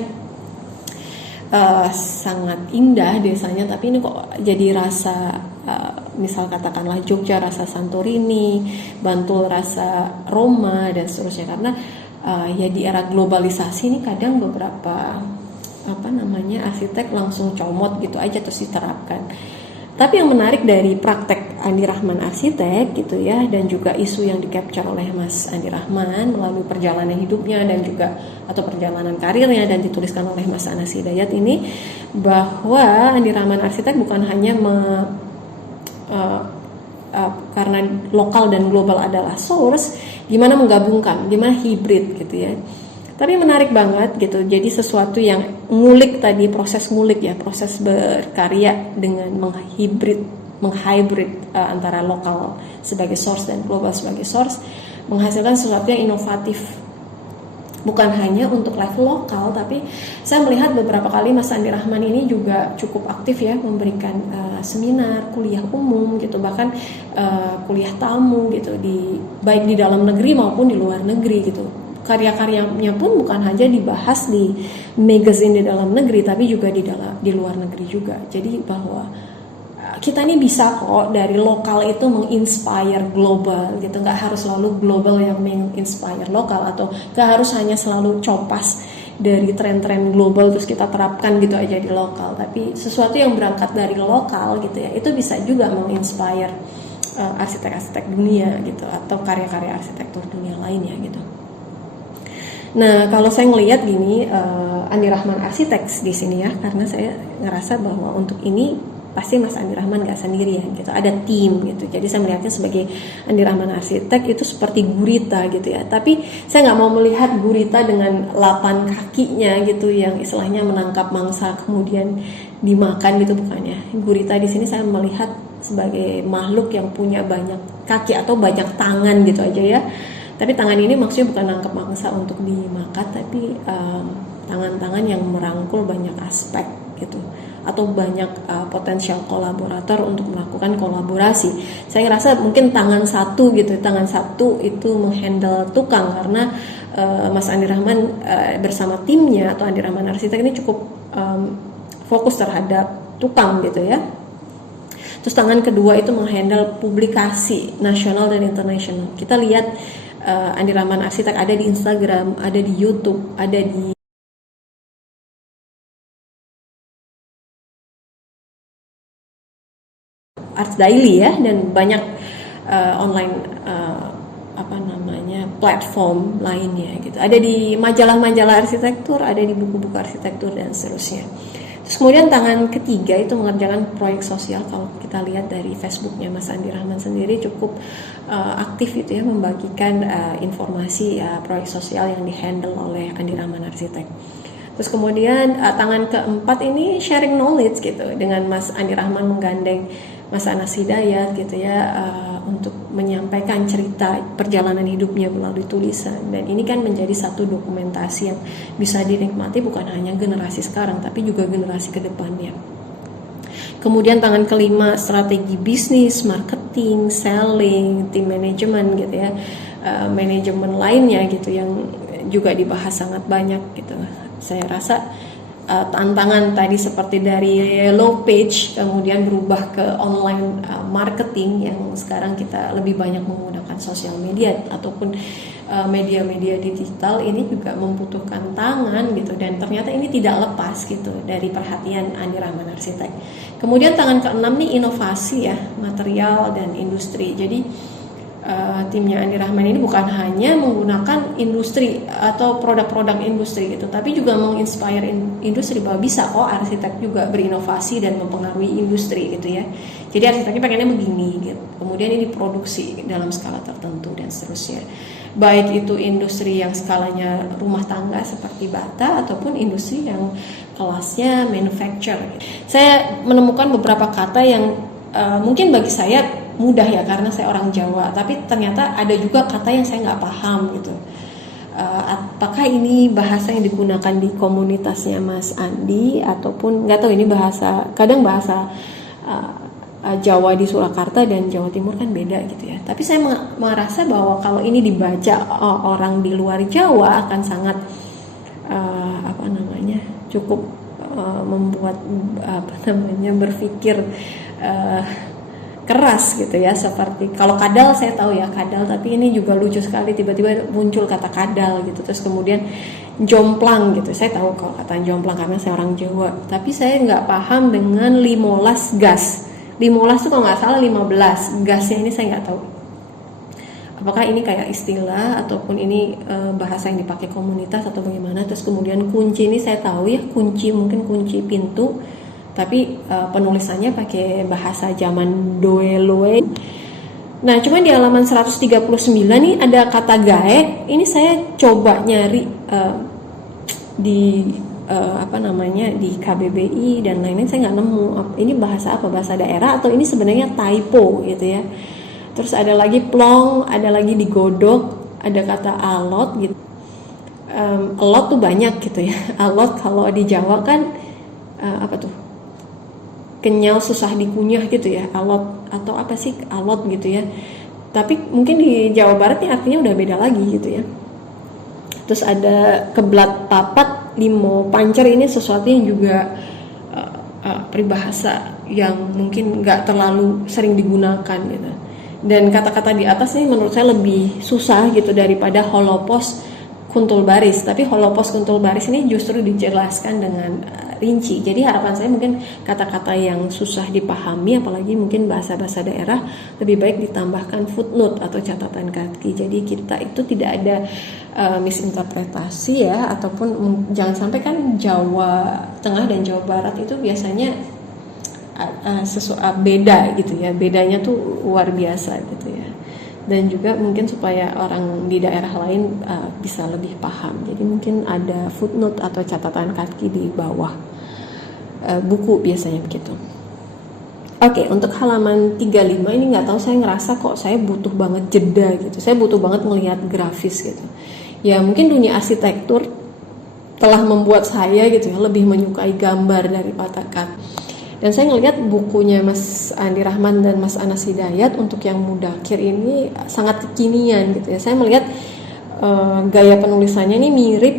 sangat indah desanya, tapi ini kok jadi rasa misal katakanlah Jogja rasa Santorini, Bantul rasa Roma dan seterusnya. Karena ya di era globalisasi ini kadang beberapa arsitek langsung comot gitu aja terus diterapkan. Tapi yang menarik dari praktek Andi Rahman arsitek gitu ya, dan juga isu yang di-capture oleh Mas Andi Rahman melalui perjalanan hidupnya dan juga atau perjalanan karirnya dan dituliskan oleh Mas Anas Hidayat ini, bahwa Andi Rahman arsitek bukan hanya karena lokal dan global adalah source, gimana menggabungkan, gimana hibrid gitu ya. Tapi menarik banget gitu, jadi sesuatu yang ngulik tadi, proses ngulik ya, proses berkarya dengan menghybrid antara lokal sebagai source dan global sebagai source, menghasilkan sesuatu yang inovatif. Bukan hanya untuk level lokal, tapi saya melihat beberapa kali Mas Andi Rahman ini juga cukup aktif ya, memberikan seminar, kuliah umum gitu, bahkan kuliah tamu gitu, baik di dalam negeri maupun di luar negeri gitu. Karya-karyanya pun bukan hanya dibahas di magazine di dalam negeri, tapi juga di luar negeri juga. Jadi bahwa kita ini bisa kok dari lokal itu menginspire global gitu, nggak harus selalu global yang menginspire lokal, atau nggak harus hanya selalu copas dari tren-tren global terus kita terapkan gitu aja di lokal. Tapi sesuatu yang berangkat dari lokal gitu ya, itu bisa juga menginspire arsitek-arsitek dunia gitu, atau karya-karya arsitektur dunia lainnya gitu. Nah, kalau saya ngelihat gini, Andi Rahman arsitek di sini ya, karena saya ngerasa bahwa untuk ini pasti Mas Andi Rahman nggak sendirian gitu, ada tim gitu. Jadi saya melihatnya sebagai Andi Rahman arsitek itu seperti gurita gitu ya. Tapi saya nggak mau melihat gurita dengan 8 kakinya gitu, yang istilahnya menangkap mangsa kemudian dimakan gitu, bukannya. Gurita di sini saya melihat sebagai makhluk yang punya banyak kaki atau banyak tangan gitu aja ya. Tapi tangan ini maksudnya bukan nangkep mangsa untuk dimakan, tapi tangan-tangan yang merangkul banyak aspek gitu, atau banyak potensial kolaborator untuk melakukan kolaborasi. Saya ngerasa mungkin tangan satu itu menghandle tukang, karena Mas Andi Rahman bersama timnya atau Andi Rahman arsitek ini cukup fokus terhadap tukang gitu ya. Terus tangan kedua itu menghandle publikasi nasional dan internasional. Kita lihat Andi Rahman arsitek ada di Instagram, ada di YouTube, ada di Arts Daily ya, dan banyak online platform lainnya gitu. Ada di majalah-majalah arsitektur, ada di buku-buku arsitektur dan seterusnya. Terus kemudian tangan ketiga itu mengerjakan proyek sosial. Kalau kita lihat dari Facebooknya Mas Andi Rahman sendiri cukup aktif itu ya, membagikan informasi proyek sosial yang dihandle oleh Andi Rahman arsitek. Terus kemudian tangan keempat ini sharing knowledge gitu, dengan Mas Andi Rahman menggandeng Mas Anas Hidayat gitu ya, untuk menyampaikan cerita perjalanan hidupnya melalui tulisan. Dan ini kan menjadi satu dokumentasi yang bisa dinikmati bukan hanya generasi sekarang, tapi juga generasi ke depannya. Kemudian tangan kelima, strategi bisnis, marketing, selling, tim manajemen gitu ya, manajemen lainnya gitu yang juga dibahas sangat banyak gitu. Saya rasa tantangan tadi seperti dari low page kemudian berubah ke online marketing yang sekarang kita lebih banyak menggunakan sosial media ataupun media-media digital, ini juga membutuhkan tangan gitu, dan ternyata ini tidak lepas gitu dari perhatian Andi Rahman Arsitek. Kemudian tangan keenam nih inovasi ya, material dan industri. Jadi timnya Andi Rahman ini bukan hanya menggunakan industri atau produk-produk industri gitu, tapi juga menginspire industri bahwa bisa kok arsitek juga berinovasi dan mempengaruhi industri gitu ya. Jadi arsiteknya pengennya begini gitu. Kemudian ini produksi dalam skala tertentu dan seterusnya. Baik itu industri yang skalanya rumah tangga seperti bata ataupun industri yang kelasnya manufacture. Saya menemukan beberapa kata yang mungkin bagi saya mudah ya karena saya orang Jawa, tapi ternyata ada juga kata yang saya nggak paham gitu. Apakah ini bahasa yang digunakan di komunitasnya Mas Andi ataupun nggak tahu, ini bahasa, kadang bahasa Jawa di Surakarta dan Jawa Timur kan beda gitu ya. Tapi saya merasa bahwa kalau ini dibaca orang di luar Jawa akan sangat cukup membuat berpikir keras gitu ya. Seperti kalau kadal saya tahu ya kadal, tapi ini juga lucu sekali tiba-tiba muncul kata kadal gitu. Terus kemudian jomplang gitu, saya tahu kalau kata jomplang karena saya orang Jawa, tapi saya nggak paham dengan 15 gas. 15 tuh kalau nggak salah 15, gasnya ini saya nggak tahu apakah ini kayak istilah ataupun ini bahasa yang dipakai komunitas atau bagaimana. Terus kemudian kunci ini saya tahu ya, kunci mungkin kunci pintu, tapi penulisannya pakai bahasa zaman Doeloe. Nah cuman di halaman 139 nih ada kata gaek, ini saya coba nyari di di KBBI dan lain-lain, saya nggak nemu ini bahasa apa, bahasa daerah atau ini sebenarnya typo gitu ya. Terus ada lagi plong, ada lagi digodok, ada kata alot gitu. Alot tuh banyak gitu ya. Alot kalau di Jawa kan kenyal susah dikunyah gitu ya, alot atau apa sih alot gitu ya. Tapi mungkin di Jawa Barat nih artinya udah beda lagi gitu ya. Terus ada keblat papat, limo pancer, ini sesuatu yang juga peribahasa yang mungkin nggak terlalu sering digunakan gitu. Dan kata-kata di atas ini menurut saya lebih susah gitu daripada holopos kuntul baris. Tapi holopos kuntul baris ini justru dijelaskan dengan rinci. Jadi harapan saya mungkin kata-kata yang susah dipahami, apalagi mungkin bahasa-bahasa daerah, lebih baik ditambahkan footnote atau catatan kaki. Jadi kita itu tidak ada misinterpretasi ya, ataupun jangan sampai kan Jawa Tengah dan Jawa Barat itu biasanya beda gitu ya, bedanya tuh luar biasa gitu ya. Dan juga mungkin supaya orang di daerah lain bisa lebih paham, jadi mungkin ada footnote atau catatan kaki di bawah buku biasanya begitu. Oke, untuk halaman 35 ini nggak tahu, saya ngerasa kok saya butuh banget jeda gitu, saya butuh banget melihat grafis gitu ya. Mungkin dunia arsitektur telah membuat saya gitu ya lebih menyukai gambar daripada kata. Dan saya ngelihat bukunya Mas Andi Rahman dan Mas Anas Hidayat untuk yang mudakir ini sangat kekinian gitu ya. Saya melihat gaya penulisannya ini mirip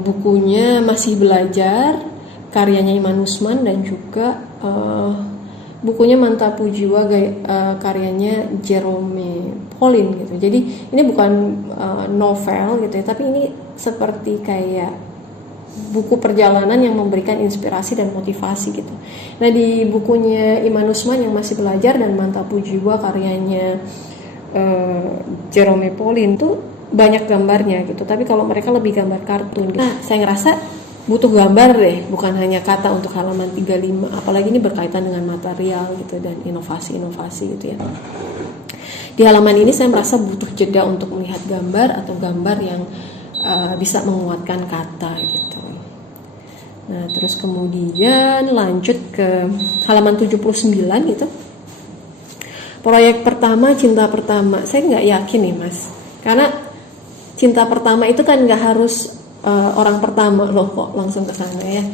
bukunya Masih Belajar, karyanya Iman Usman, dan juga bukunya Mantapu Jiwa, karyanya Jerome Pauline gitu. Jadi ini bukan novel gitu ya, tapi ini seperti kayak buku perjalanan yang memberikan inspirasi dan motivasi gitu. Nah di bukunya Iman Usman yang Masih Belajar dan Mantapu Jiwa karyanya Jerome Pauline tuh banyak gambarnya gitu. Tapi kalau mereka lebih gambar kartun gitu. Nah saya ngerasa butuh gambar deh, bukan hanya kata untuk halaman 35. Apalagi ini berkaitan dengan material gitu dan inovasi-inovasi gitu ya. Di halaman ini saya merasa butuh jeda untuk melihat gambar atau gambar yang bisa menguatkan kata gitu. Nah terus kemudian lanjut ke halaman 79 gitu. Proyek pertama, cinta pertama. Saya nggak yakin nih Mas, karena cinta pertama itu kan nggak harus orang pertama loh kok langsung ke sana ya.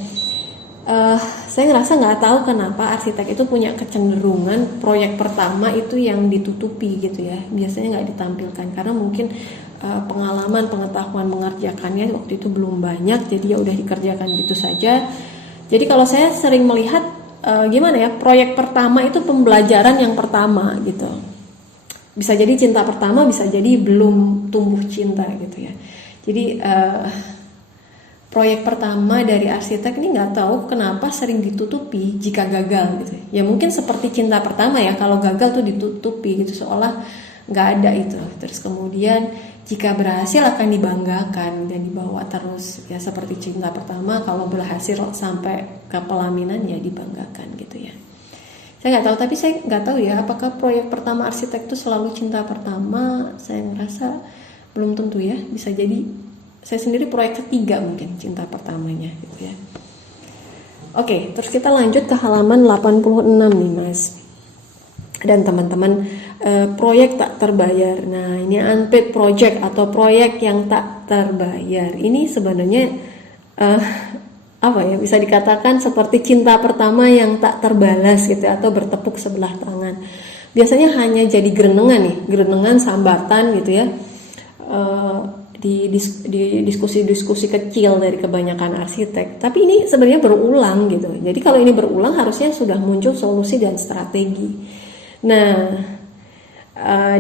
Saya ngerasa nggak tahu kenapa arsitek itu punya kecenderungan proyek pertama itu yang ditutupi gitu ya, biasanya nggak ditampilkan karena mungkin pengalaman pengetahuan mengerjakannya waktu itu belum banyak, jadi ya udah dikerjakan gitu saja. Jadi kalau saya sering melihat gimana ya, proyek pertama itu pembelajaran yang pertama gitu, bisa jadi cinta pertama, bisa jadi belum tumbuh cinta gitu ya. Jadi proyek pertama dari arsitek ini nggak tahu kenapa sering ditutupi jika gagal gitu ya. Mungkin seperti cinta pertama ya, kalau gagal tuh ditutupi gitu seolah nggak ada itu. Terus kemudian jika berhasil akan dibanggakan dan dibawa terus ya, seperti cinta pertama kalau berhasil sampai ke pelaminan ya dibanggakan gitu ya. Saya nggak tahu, tapi saya nggak tahu ya apakah proyek pertama arsitek itu selalu cinta pertama. Saya ngerasa belum tentu ya, bisa jadi saya sendiri proyek ketiga mungkin cinta pertamanya gitu ya. Oke, terus kita lanjut ke halaman 86 nih Mas dan teman-teman. Proyek tak terbayar. Nah, ini unpaid project atau proyek yang tak terbayar. Ini sebenarnya apa ya, bisa dikatakan seperti cinta pertama yang tak terbalas gitu atau bertepuk sebelah tangan. Biasanya hanya jadi gerenengan nih, gerenengan sambatan gitu ya. Di diskusi-diskusi kecil dari kebanyakan arsitek, tapi ini sebenarnya berulang gitu. Jadi kalau ini berulang harusnya sudah muncul solusi dan strategi. Nah,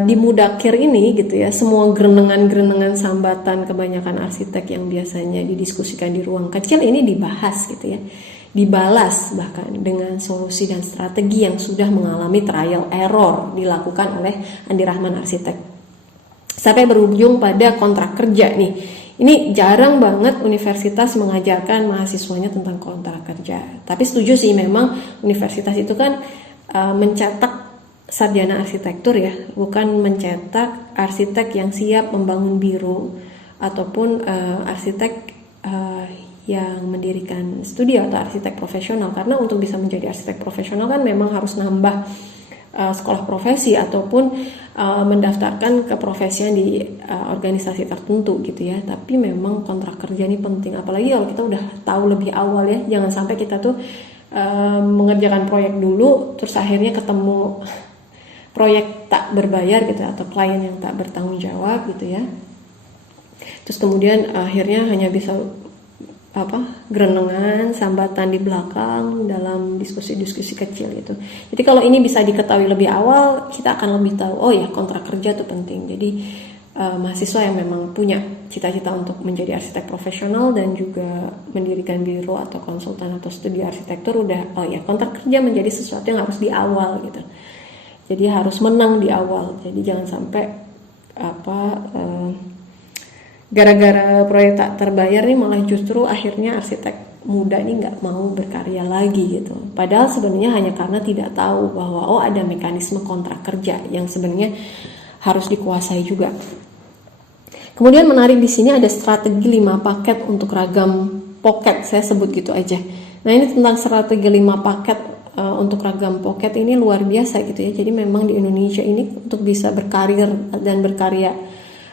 di Mudakir ini gitu ya, semua gerenengan sambatan kebanyakan arsitek yang biasanya didiskusikan di ruang kecil ini dibahas gitu ya, dibalas bahkan dengan solusi dan strategi yang sudah mengalami trial error dilakukan oleh Andi Rahman arsitek sampai berujung pada kontrak kerja nih. Ini jarang banget universitas mengajarkan mahasiswanya tentang kontrak kerja. Tapi setuju sih, memang universitas itu kan mencetak sarjana arsitektur ya, bukan mencetak arsitek yang siap membangun biro ataupun arsitek yang mendirikan studio atau arsitek profesional. Karena untuk bisa menjadi arsitek profesional kan memang harus nambah sekolah profesi ataupun mendaftarkan keprofesian di organisasi tertentu gitu ya. Tapi memang kontrak kerja ini penting, apalagi kalau kita udah tahu lebih awal ya. Jangan sampai kita tuh mengerjakan proyek dulu terus akhirnya ketemu proyek tak berbayar gitu atau klien yang tak bertanggung jawab gitu ya. Terus kemudian akhirnya hanya bisa gerenengan sambatan di belakang dalam diskusi-diskusi kecil gitu. Jadi kalau ini bisa diketahui lebih awal, kita akan lebih tahu, oh ya kontrak kerja itu penting. Jadi mahasiswa yang memang punya cita-cita untuk menjadi arsitek profesional dan juga mendirikan biro atau konsultan atau studi arsitektur, udah oh ya kontrak kerja menjadi sesuatu yang harus di awal gitu. Jadi harus menang di awal. Jadi jangan sampai gara-gara proyek tak terbayar nih malah justru akhirnya arsitek muda ini nggak mau berkarya lagi gitu. Padahal sebenarnya hanya karena tidak tahu bahwa ada mekanisme kontrak kerja yang sebenarnya harus dikuasai juga. Kemudian menarik di sini ada strategi 5 paket untuk ragam pocket, saya sebut gitu aja. Nah ini tentang strategi 5 paket untuk ragam pocket ini luar biasa gitu ya. Jadi memang di Indonesia ini untuk bisa berkarir dan berkarya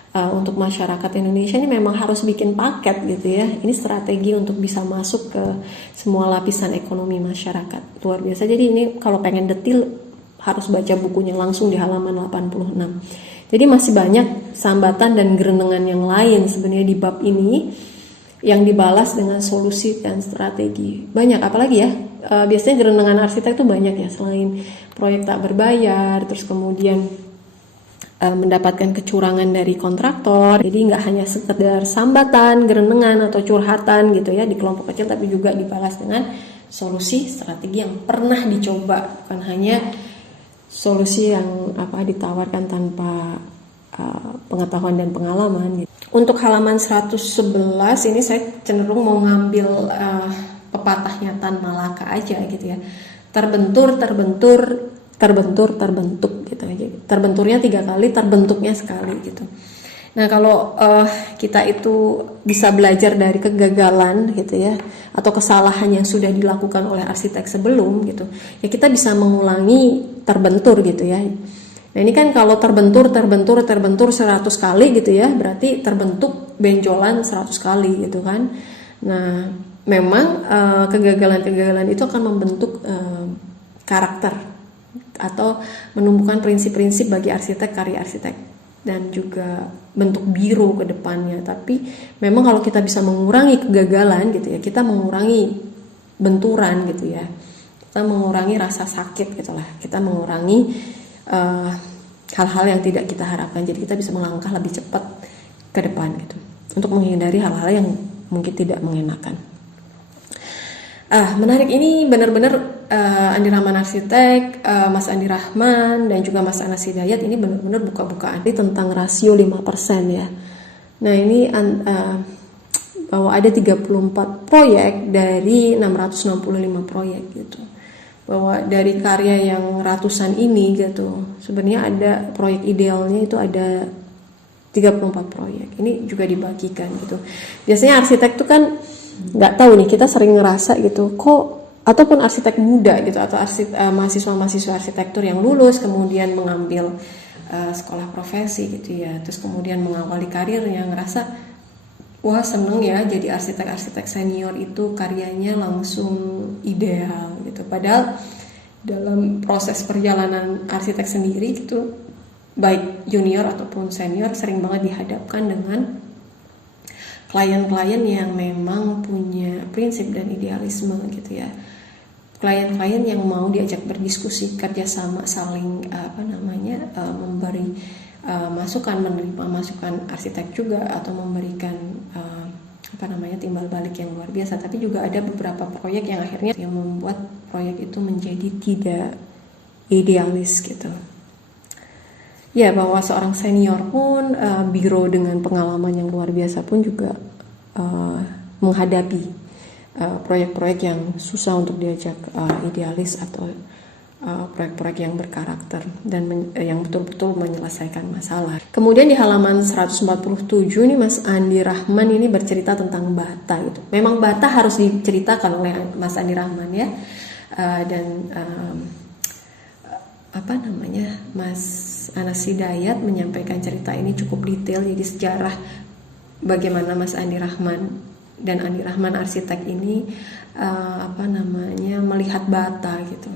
untuk masyarakat Indonesia ini memang harus bikin paket gitu ya. Ini strategi untuk bisa masuk ke semua lapisan ekonomi masyarakat. Luar biasa. Jadi ini kalau pengen detail harus baca bukunya langsung di halaman 86. Jadi masih banyak sambatan dan gerenengan yang lain sebenarnya di bab ini yang dibalas dengan solusi dan strategi. Banyak, apalagi ya, biasanya gerenengan arsitek itu banyak ya, selain proyek tak berbayar, terus kemudian mendapatkan kecurangan dari kontraktor. Jadi nggak hanya sekedar sambatan, gerenengan atau curhatan gitu ya di kelompok kecil, tapi juga dibalas dengan solusi strategi yang pernah dicoba, bukan hanya solusi yang ditawarkan tanpa pengetahuan dan pengalaman gitu. Untuk halaman 111 ini saya cenderung mau ngambil pepatahnya Tan Malaka aja gitu ya. Terbentur gitu aja. Terbenturnya 3 kali, terbentuknya sekali gitu. Nah kalau kita itu bisa belajar dari kegagalan gitu ya, atau kesalahan yang sudah dilakukan oleh arsitek sebelum gitu, ya kita bisa mengulangi terbentur gitu ya. Nah ini kan kalau terbentur 100 kali gitu ya, berarti terbentuk benjolan 100 kali gitu kan. Nah, memang kegagalan-kegagalan itu akan membentuk karakter atau menumbuhkan prinsip-prinsip bagi arsitek, karya arsitek, dan juga bentuk biro ke depannya. Tapi memang kalau kita bisa mengurangi kegagalan gitu ya, kita mengurangi benturan gitu ya, kita mengurangi rasa sakit gitulah, kita mengurangi hal-hal yang tidak kita harapkan. Jadi kita bisa melangkah lebih cepat ke depan gitu, untuk menghindari hal-hal yang mungkin tidak mengenakan. Menarik, ini benar-benar Andi Rahman Arsitek, Mas Andi Rahman dan juga Mas Anas Hidayat ini benar-benar buka-buka Andi tentang rasio 5% ya. Nah ini bahwa ada 34 proyek dari 665 proyek gitu. Bahwa dari karya yang ratusan ini gitu, sebenarnya ada proyek idealnya itu ada 34 proyek. Ini juga dibagikan gitu. Biasanya arsitek tuh kan nggak tahu nih, kita sering ngerasa gitu kok, ataupun arsitek muda gitu, atau mahasiswa-mahasiswa arsitektur yang lulus kemudian mengambil sekolah profesi gitu ya, terus kemudian mengawali karirnya, ngerasa wah seneng ya jadi arsitek-arsitek senior itu karyanya langsung ideal gitu. Padahal dalam proses perjalanan arsitek sendiri gitu, baik junior ataupun senior, sering banget dihadapkan dengan klien-klien yang memang punya prinsip dan idealisme gitu ya. Klien-klien yang mau diajak berdiskusi, kerjasama, saling memberi masukan, menerima masukan arsitek juga, atau memberikan timbal balik yang luar biasa. Tapi juga ada beberapa proyek yang akhirnya yang membuat proyek itu menjadi tidak idealis gitu. Ya, bahwa seorang senior pun, biro dengan pengalaman yang luar biasa pun juga menghadapi proyek-proyek yang susah untuk diajak idealis, atau proyek-proyek yang berkarakter dan yang betul-betul menyelesaikan masalah. Kemudian di halaman 147 ini Mas Andi Rahman ini bercerita tentang bata gitu. Memang bata harus diceritakan oleh Mas Andi Rahman ya, Mas Anas Hidayat menyampaikan cerita ini cukup detail. Jadi sejarah bagaimana Mas Andi Rahman dan Andi Rahman Arsitek ini melihat bata gitu.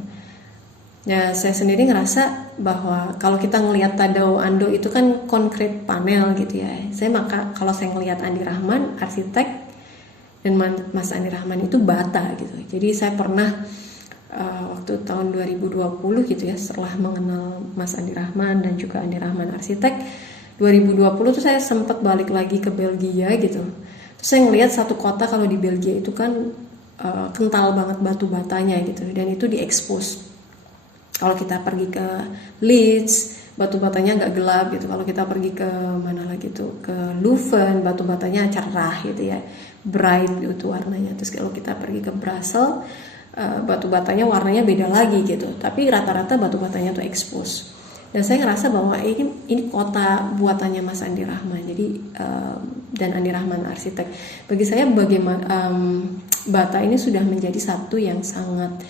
Ya, saya sendiri ngerasa bahwa kalau kita ngelihat Tadao Ando itu kan konkret panel gitu ya. Kalau saya ngelihat Andi Rahman Arsitek dan Mas Andi Rahman itu bata gitu. Jadi saya pernah waktu tahun 2020 gitu ya, setelah mengenal Mas Andi Rahman dan juga Andi Rahman Arsitek, 2020 tuh saya sempat balik lagi ke Belgia gitu. Terus saya ngelihat satu kota, kalau di Belgia itu kan kental banget batu batanya gitu, dan itu diekspos. Kalau kita pergi ke Leeds, batu batanya nggak gelap gitu. Kalau kita pergi ke mana lagi tuh, ke Leuven, batu batanya cerah gitu ya, bright gitu warnanya. Terus kalau kita pergi ke Brussels, batu batanya warnanya beda lagi gitu. Tapi rata-rata batu batanya tuh expose. Dan saya ngerasa bahwa ini kota buatannya Mas Andi Rahman. Jadi dan Andi Rahman Arsitek. Bagi saya bagaimana bata ini sudah menjadi satu yang sangat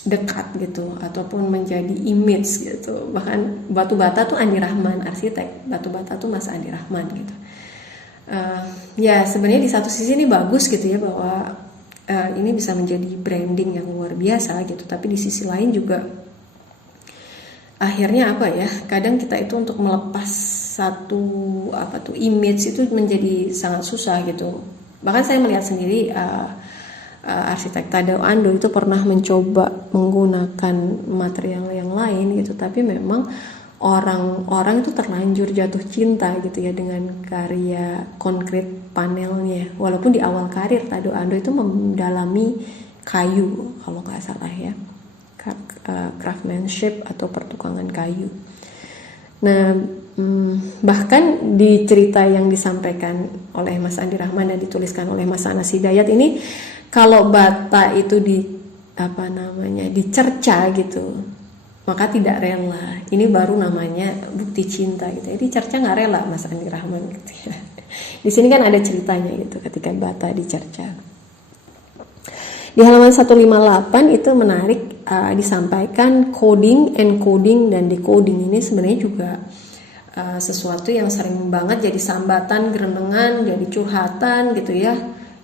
dekat gitu, ataupun menjadi image gitu. Bahkan batu bata tuh Andi Rahman Arsitek, batu bata tuh Mas Andi Rahman gitu. Ya sebenarnya di satu sisi ini bagus gitu ya, bahwa ini bisa menjadi branding yang luar biasa gitu. Tapi di sisi lain juga akhirnya kadang kita itu untuk melepas satu image itu menjadi sangat susah gitu. Bahkan saya melihat sendiri arsitek Tadao Ando itu pernah mencoba menggunakan material yang lain gitu, tapi memang orang-orang itu terlanjur jatuh cinta gitu ya dengan karya konkret panelnya. Walaupun di awal karir Tadao Ando itu mendalami kayu, kalau nggak salah ya, craftsmanship atau pertukangan kayu. Nah, bahkan di cerita yang disampaikan oleh Mas Andi Rahman dan dituliskan oleh Mas Anas Hidayat ini, kalau bata itu dicerca gitu, maka tidak rela. Ini baru namanya bukti cinta gitu. Jadi cerca nggak rela Mas Andi Rahman gitu ya. Di sini kan ada ceritanya gitu ketika bata dicerca. Di halaman 158 itu menarik, disampaikan coding, encoding, dan decoding ini sebenarnya juga sesuatu yang sering banget jadi sambatan, gerendengan, jadi curhatan gitu ya,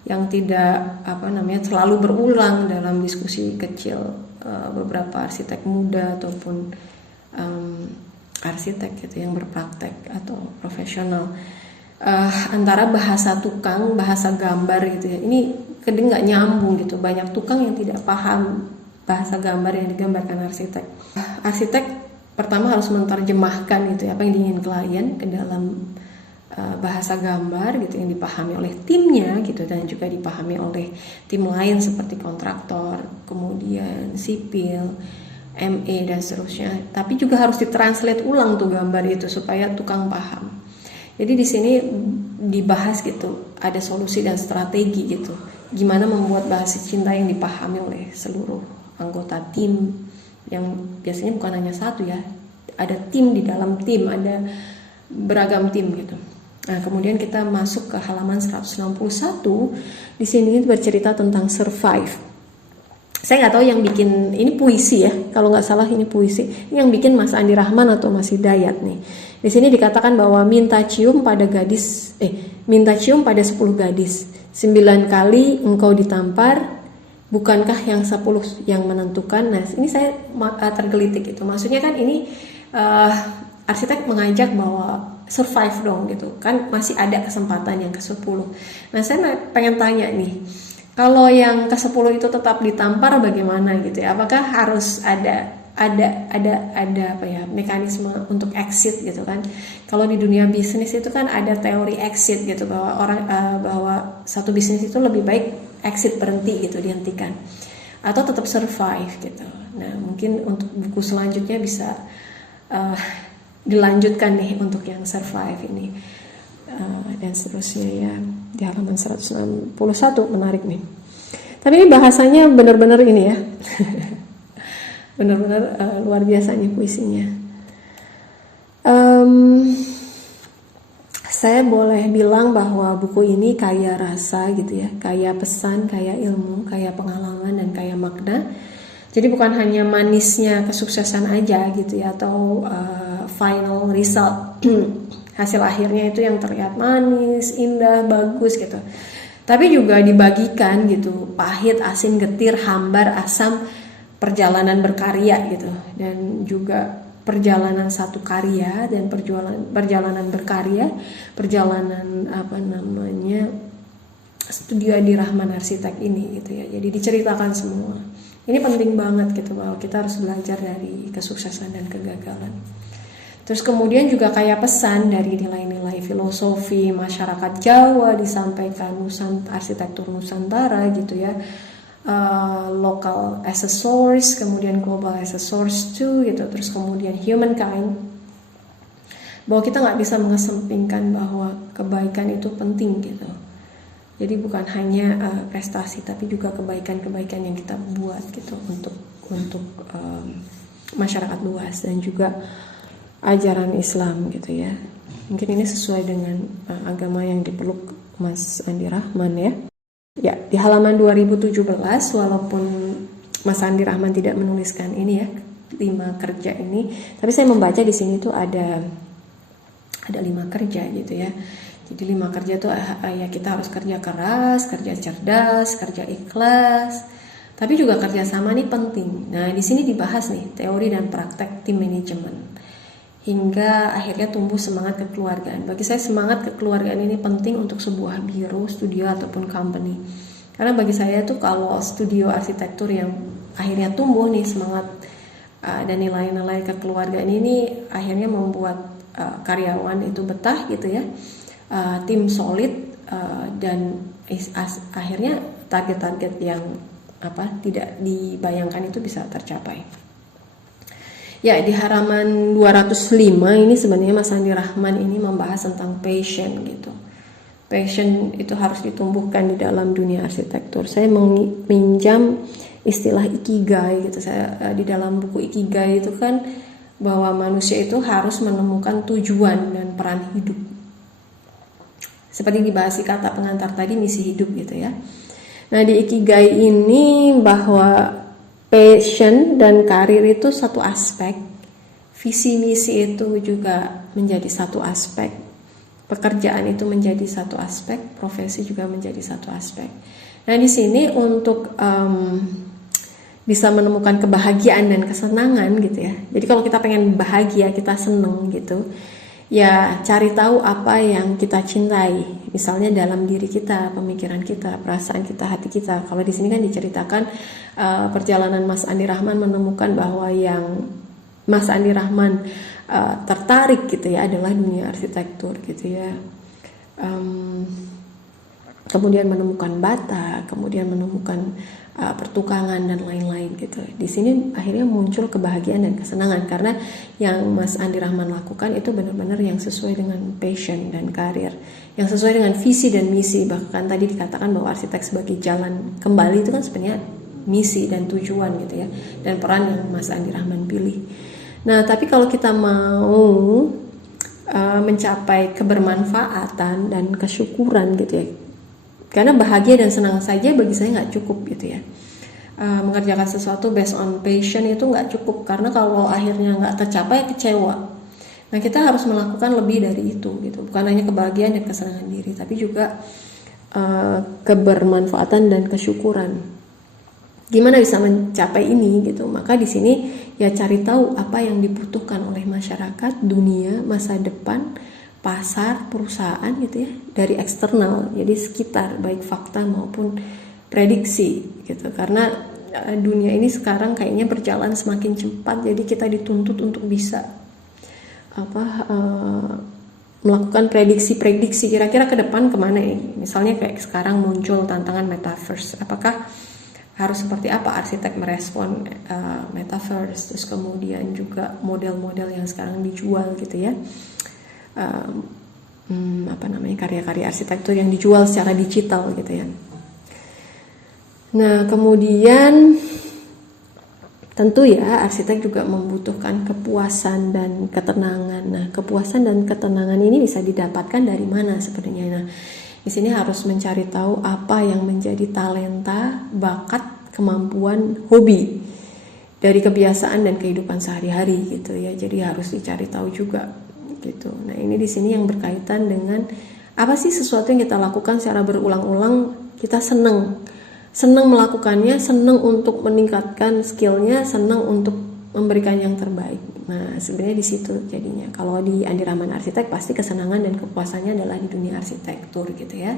yang tidak selalu berulang dalam diskusi kecil beberapa arsitek muda ataupun arsitek gitu yang berpraktek atau profesional. Antara bahasa tukang, bahasa gambar gitu ya, ini kadang nggak nyambung gitu. Banyak tukang yang tidak paham bahasa gambar yang digambarkan arsitek. Arsitek pertama harus menerjemahkan gitu ya, apa yang diinginkan klien ke dalam bahasa gambar gitu yang dipahami oleh timnya gitu, dan juga dipahami oleh tim lain seperti kontraktor, kemudian sipil, ME dan seterusnya. Tapi juga harus ditranslate ulang tuh gambar itu supaya tukang paham. Jadi di sini dibahas gitu, ada solusi dan strategi gitu. Gimana membuat bahasa cinta yang dipahami oleh seluruh anggota tim, yang biasanya bukan hanya satu ya. Ada tim di dalam tim, ada beragam tim gitu. Nah, kemudian kita masuk ke halaman 161. Di sini bercerita tentang survive. Saya nggak tahu yang bikin ini puisi ya, kalau nggak salah ini puisi. Ini yang bikin Mas Andi Rahman atau Mas Hidayat nih. Di sini dikatakan bahwa minta cium pada 10 gadis, 9 kali engkau ditampar, bukankah yang 10 yang menentukan? Nah, ini saya tergelitik itu. Maksudnya kan ini arsitek mengajak bahwa survive dong gitu kan, masih ada kesempatan yang ke-10. Nah, saya pengen tanya nih, kalau yang ke-10 itu tetap ditampar bagaimana gitu ya? Apakah harus ada apa ya, mekanisme untuk exit gitu kan? Kalau di dunia bisnis itu kan ada teori exit gitu, bahwa bahwa satu bisnis itu lebih baik exit, berhenti gitu, dihentikan, atau tetap survive gitu. Nah, mungkin untuk buku selanjutnya bisa dilanjutkan nih untuk yang survive ini dan seterusnya ya, di halaman 161 menarik nih. Tapi ini bahasanya benar-benar ini ya benar-benar luar biasa nih puisinya. Saya boleh bilang bahwa buku ini kaya rasa gitu ya, kaya pesan, kaya ilmu, kaya pengalaman, dan kaya makna. Jadi bukan hanya manisnya kesuksesan aja gitu ya, atau final result hasil akhirnya itu yang terlihat manis, indah, bagus gitu. Tapi juga dibagikan gitu, pahit, asin, getir, hambar, asam, perjalanan berkarya gitu, dan juga perjalanan satu karya dan perjalanan berkarya, perjalanan studio Andi Rahman Arsitek ini gitu ya. Jadi diceritakan semua. Ini penting banget gitu, bahwa kita harus belajar dari kesuksesan dan kegagalan. Terus kemudian juga kayak pesan dari nilai-nilai filosofi masyarakat Jawa disampaikan, arsitektur Nusantara gitu ya. Local as a source, kemudian global as a source too gitu. Terus kemudian humankind, bahwa kita nggak bisa mengesampingkan bahwa kebaikan itu penting gitu. Jadi bukan hanya prestasi, tapi juga kebaikan-kebaikan yang kita buat gitu untuk masyarakat luas, dan juga ajaran Islam gitu ya. Mungkin ini sesuai dengan agama yang dipeluk Mas Andi Rahman ya. Ya, di halaman 2017, walaupun Mas Andi Rahman tidak menuliskan ini ya, 5 kerja ini, tapi saya membaca di sini tuh ada 5 kerja gitu ya. Jadi 5 kerja tuh ya, kita harus kerja keras, kerja cerdas, kerja ikhlas, tapi juga kerjasama nih penting. Nah, di sini dibahas nih teori dan praktek tim manajemen, hingga akhirnya tumbuh semangat kekeluargaan. Bagi saya semangat kekeluargaan ini penting untuk sebuah biro, studio, ataupun company. Karena bagi saya tuh kalau studio arsitektur yang akhirnya tumbuh nih semangat dan nilai-nilai kekeluargaan ini, akhirnya membuat karyawan itu betah gitu ya, tim solid, dan akhirnya target-target yang tidak dibayangkan itu bisa tercapai. Ya, di halaman 205 ini sebenarnya Mas Andi Rahman ini membahas tentang passion gitu. Passion itu harus ditumbuhkan di dalam dunia arsitektur. Saya meminjam istilah ikigai gitu. Saya di dalam buku Ikigai itu kan bahwa manusia itu harus menemukan tujuan dan peran hidup. Seperti dibahas di kata pengantar tadi, misi hidup gitu ya. Nah, di Ikigai ini bahwa passion dan karir itu satu aspek, visi misi itu juga menjadi satu aspek, pekerjaan itu menjadi satu aspek, profesi juga menjadi satu aspek. Nah di sini untuk bisa menemukan kebahagiaan dan kesenangan gitu ya. Jadi kalau kita pengen bahagia, kita seneng gitu, ya cari tahu apa yang kita cintai. Misalnya dalam diri kita, pemikiran kita, perasaan kita, hati kita. Kalau di sini kan diceritakan perjalanan Mas Andi Rahman menemukan bahwa yang Mas Andi Rahman tertarik gitu ya adalah dunia arsitektur gitu ya. Kemudian menemukan bata, kemudian menemukan pertukangan dan lain-lain gitu. Di sini akhirnya muncul kebahagiaan dan kesenangan karena yang Mas Andi Rahman lakukan itu benar-benar yang sesuai dengan passion dan karir, yang sesuai dengan visi dan misi. Bahkan tadi dikatakan bahwa arsitek sebagai jalan kembali itu kan sebenarnya misi dan tujuan gitu ya, dan peran yang Mas Andi Rahman pilih. Nah, tapi kalau kita mau mencapai kebermanfaatan dan kesyukuran gitu ya, karena bahagia dan senang saja bagi saya nggak cukup gitu ya. Mengerjakan sesuatu based on passion itu nggak cukup, karena kalau akhirnya nggak tercapai kecewa. Nah kita harus melakukan lebih dari itu gitu, bukan hanya kebahagiaan dan kesenangan diri, tapi juga kebermanfaatan dan kesyukuran. Gimana bisa mencapai ini gitu? Maka di sini ya cari tahu apa yang dibutuhkan oleh masyarakat, dunia, masa depan, pasar, perusahaan gitu ya, dari eksternal, jadi sekitar, baik fakta maupun prediksi gitu. Karena dunia ini sekarang kayaknya berjalan semakin cepat, jadi kita dituntut untuk bisa melakukan prediksi kira-kira ke depan kemana ya. Misalnya kayak sekarang muncul tantangan metaverse, apakah harus seperti apa arsitek merespon metaverse, terus kemudian juga model-model yang sekarang dijual gitu ya. Karya-karya arsitektur yang dijual secara digital gitu ya. Nah kemudian tentu ya arsitek juga membutuhkan kepuasan dan ketenangan. Nah kepuasan dan ketenangan ini bisa didapatkan dari mana sebenarnya? Nah di sini harus mencari tahu apa yang menjadi talenta, bakat, kemampuan, hobi dari kebiasaan dan kehidupan sehari-hari gitu ya. Jadi harus dicari tahu juga gitu. Nah ini di sini yang berkaitan dengan apa sih sesuatu yang kita lakukan secara berulang-ulang, kita seneng melakukannya, seneng untuk meningkatkan skillnya, seneng untuk memberikan yang terbaik. Nah sebenarnya di situ jadinya. Kalau di Andi Rahman Arsitek pasti kesenangan dan kepuasannya adalah di dunia arsitektur gitu ya.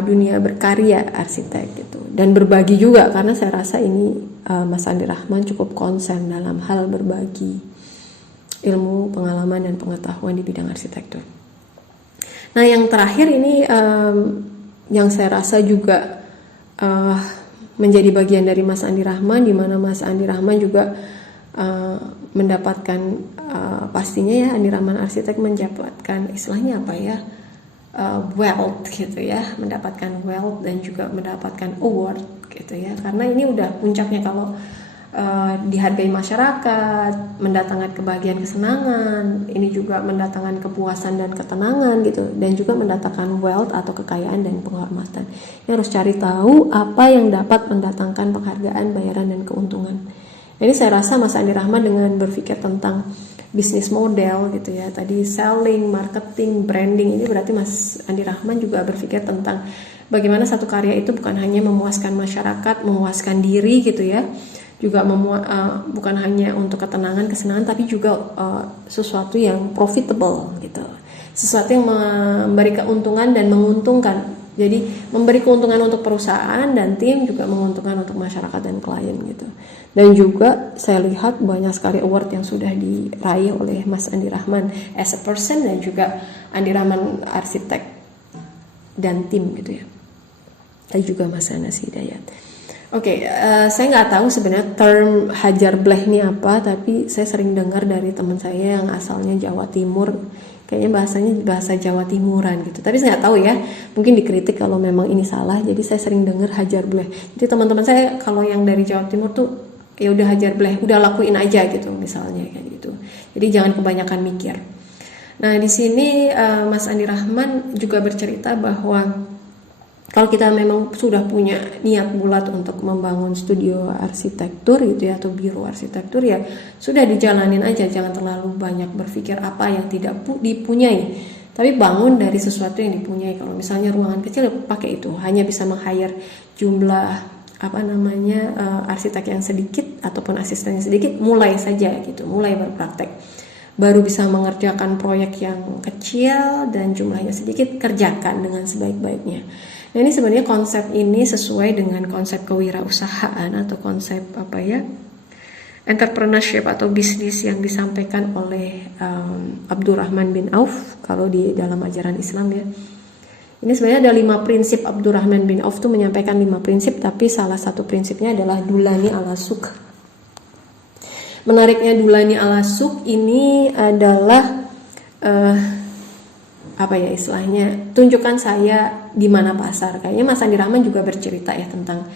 Dunia berkarya arsitek gitu, dan berbagi juga, karena saya rasa ini Mas Andi Rahman cukup konsen dalam hal berbagi ilmu, pengalaman, dan pengetahuan di bidang arsitektur. Nah yang terakhir ini yang saya rasa juga menjadi bagian dari Mas Andi Rahman, di mana Mas Andi Rahman juga mendapatkan pastinya ya Andi Rahman Arsitek mendapatkan istilahnya apa ya, wealth gitu ya, mendapatkan wealth dan juga mendapatkan award gitu ya, karena ini udah puncaknya kalau dihargai masyarakat, mendatangkan kebahagiaan, kesenangan, ini juga mendatangkan kepuasan dan ketenangan gitu, dan juga mendatangkan wealth atau kekayaan dan penghormatan. Ini harus cari tahu apa yang dapat mendatangkan penghargaan, bayaran, dan keuntungan. Jadi saya rasa Mas Andi Rahman dengan berpikir tentang bisnis model gitu ya, tadi selling, marketing, branding, ini berarti Mas Andi Rahman juga berpikir tentang bagaimana satu karya itu bukan hanya memuaskan masyarakat, memuaskan diri gitu ya, juga bukan hanya untuk ketenangan, kesenangan, tapi juga sesuatu yang profitable gitu, sesuatu yang memberi keuntungan dan menguntungkan. Jadi memberi keuntungan untuk perusahaan dan tim, juga menguntungkan untuk masyarakat dan klien gitu. Dan juga saya lihat banyak sekali award yang sudah diraih oleh Mas Andi Rahman as a person, dan juga Andi Rahman Arsitek dan tim gitu ya. Dan juga Mas Anas Hidayat. Oke, saya nggak tahu sebenarnya term hajar bleh ini apa, tapi saya sering dengar dari teman saya yang asalnya Jawa Timur, kayaknya bahasanya bahasa Jawa Timuran gitu. Tapi saya nggak tahu ya, mungkin dikritik kalau memang ini salah. Jadi saya sering dengar hajar bleh. Jadi teman-teman saya kalau yang dari Jawa Timur tuh ya udah hajar bleh, udah lakuin aja gitu misalnya kayak gitu. Jadi jangan kebanyakan mikir. Nah di sini Mas Andi Rahman juga bercerita bahwa kalau kita memang sudah punya niat bulat untuk membangun studio arsitektur gitu ya, atau biro arsitektur, ya sudah dijalanin aja, jangan terlalu banyak berpikir apa yang tidak dipunyai, tapi bangun dari sesuatu yang dipunyai. Kalau misalnya ruangan kecil, ya pakai itu, hanya bisa meng-hire jumlah arsitek yang sedikit ataupun asisten yang sedikit, mulai saja gitu, mulai berpraktek, baru bisa mengerjakan proyek yang kecil dan jumlahnya sedikit, kerjakan dengan sebaik-baiknya. Nah, ini sebenarnya konsep ini sesuai dengan konsep kewirausahaan atau konsep entrepreneurship atau bisnis yang disampaikan oleh Abdurrahman bin Auf kalau di dalam ajaran Islam ya. Ini sebenarnya ada 5 prinsip. Abdurrahman bin Auf tuh menyampaikan 5 prinsip, tapi salah satu prinsipnya adalah dulani ala suk. Menariknya dulani ala suk ini adalah istilahnya, tunjukkan saya di mana pasar. Kayaknya Mas Andi Rahman juga bercerita ya tentang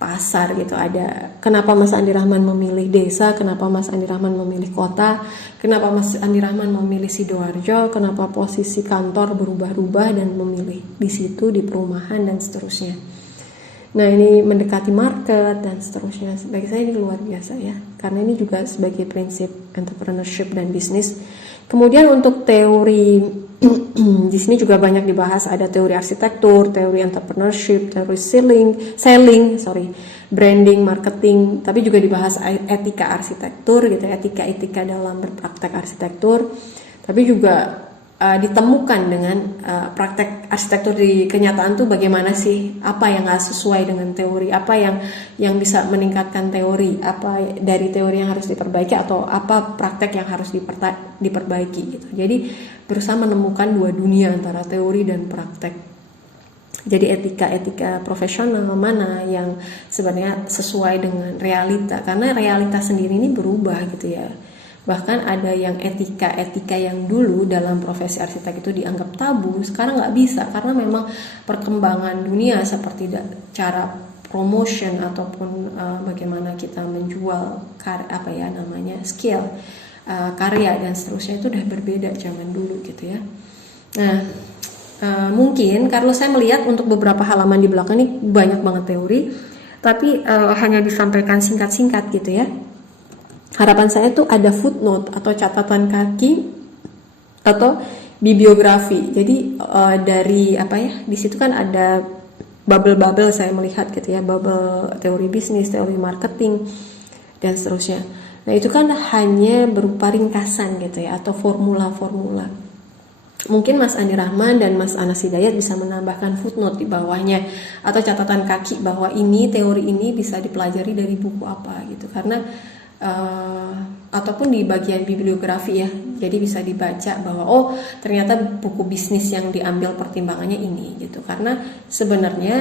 pasar gitu. Ada kenapa Mas Andi Rahman memilih desa, kenapa Mas Andi Rahman memilih kota, kenapa Mas Andi Rahman memilih Sidoarjo, kenapa posisi kantor berubah-ubah dan memilih di situ, di perumahan dan seterusnya. Nah, ini mendekati market dan seterusnya. Bagi saya ini luar biasa ya, karena ini juga sebagai prinsip entrepreneurship dan bisnis. Kemudian untuk teori di sini juga banyak dibahas, ada teori arsitektur, teori entrepreneurship, teori selling, branding, marketing, tapi juga dibahas etika arsitektur gitu, etika dalam berpraktek arsitektur. Tapi juga ditemukan dengan praktek arsitektur di kenyataan tuh bagaimana sih, apa yang nggak sesuai dengan teori, apa yang bisa meningkatkan teori, apa dari teori yang harus diperbaiki, atau apa praktek yang harus diperbaiki gitu. Jadi berusaha menemukan dua dunia antara teori dan praktek. Jadi etika profesional mana yang sebenarnya sesuai dengan realita, karena realita sendiri ini berubah gitu ya. Bahkan ada yang etika yang dulu dalam profesi arsitek itu dianggap tabu, sekarang nggak bisa, karena memang perkembangan dunia seperti cara promotion ataupun bagaimana kita menjual skill, karya dan seterusnya itu udah berbeda zaman dulu gitu ya. Nah, mungkin kalau saya melihat untuk beberapa halaman di belakang ini banyak banget teori, tapi hanya disampaikan singkat-singkat gitu ya. Harapan saya tuh ada footnote atau catatan kaki atau bibliografi. Jadi di situ kan ada bubble saya melihat gitu ya, bubble teori bisnis, teori marketing dan seterusnya. Nah, itu kan hanya berupa ringkasan gitu ya, atau formula-formula. Mungkin Mas Andi Rahman dan Mas Anas Hidayat bisa menambahkan footnote di bawahnya atau catatan kaki bahwa teori ini bisa dipelajari dari buku apa gitu, karena ataupun di bagian bibliografi ya, jadi bisa dibaca bahwa ternyata buku bisnis yang diambil pertimbangannya ini gitu, karena sebenarnya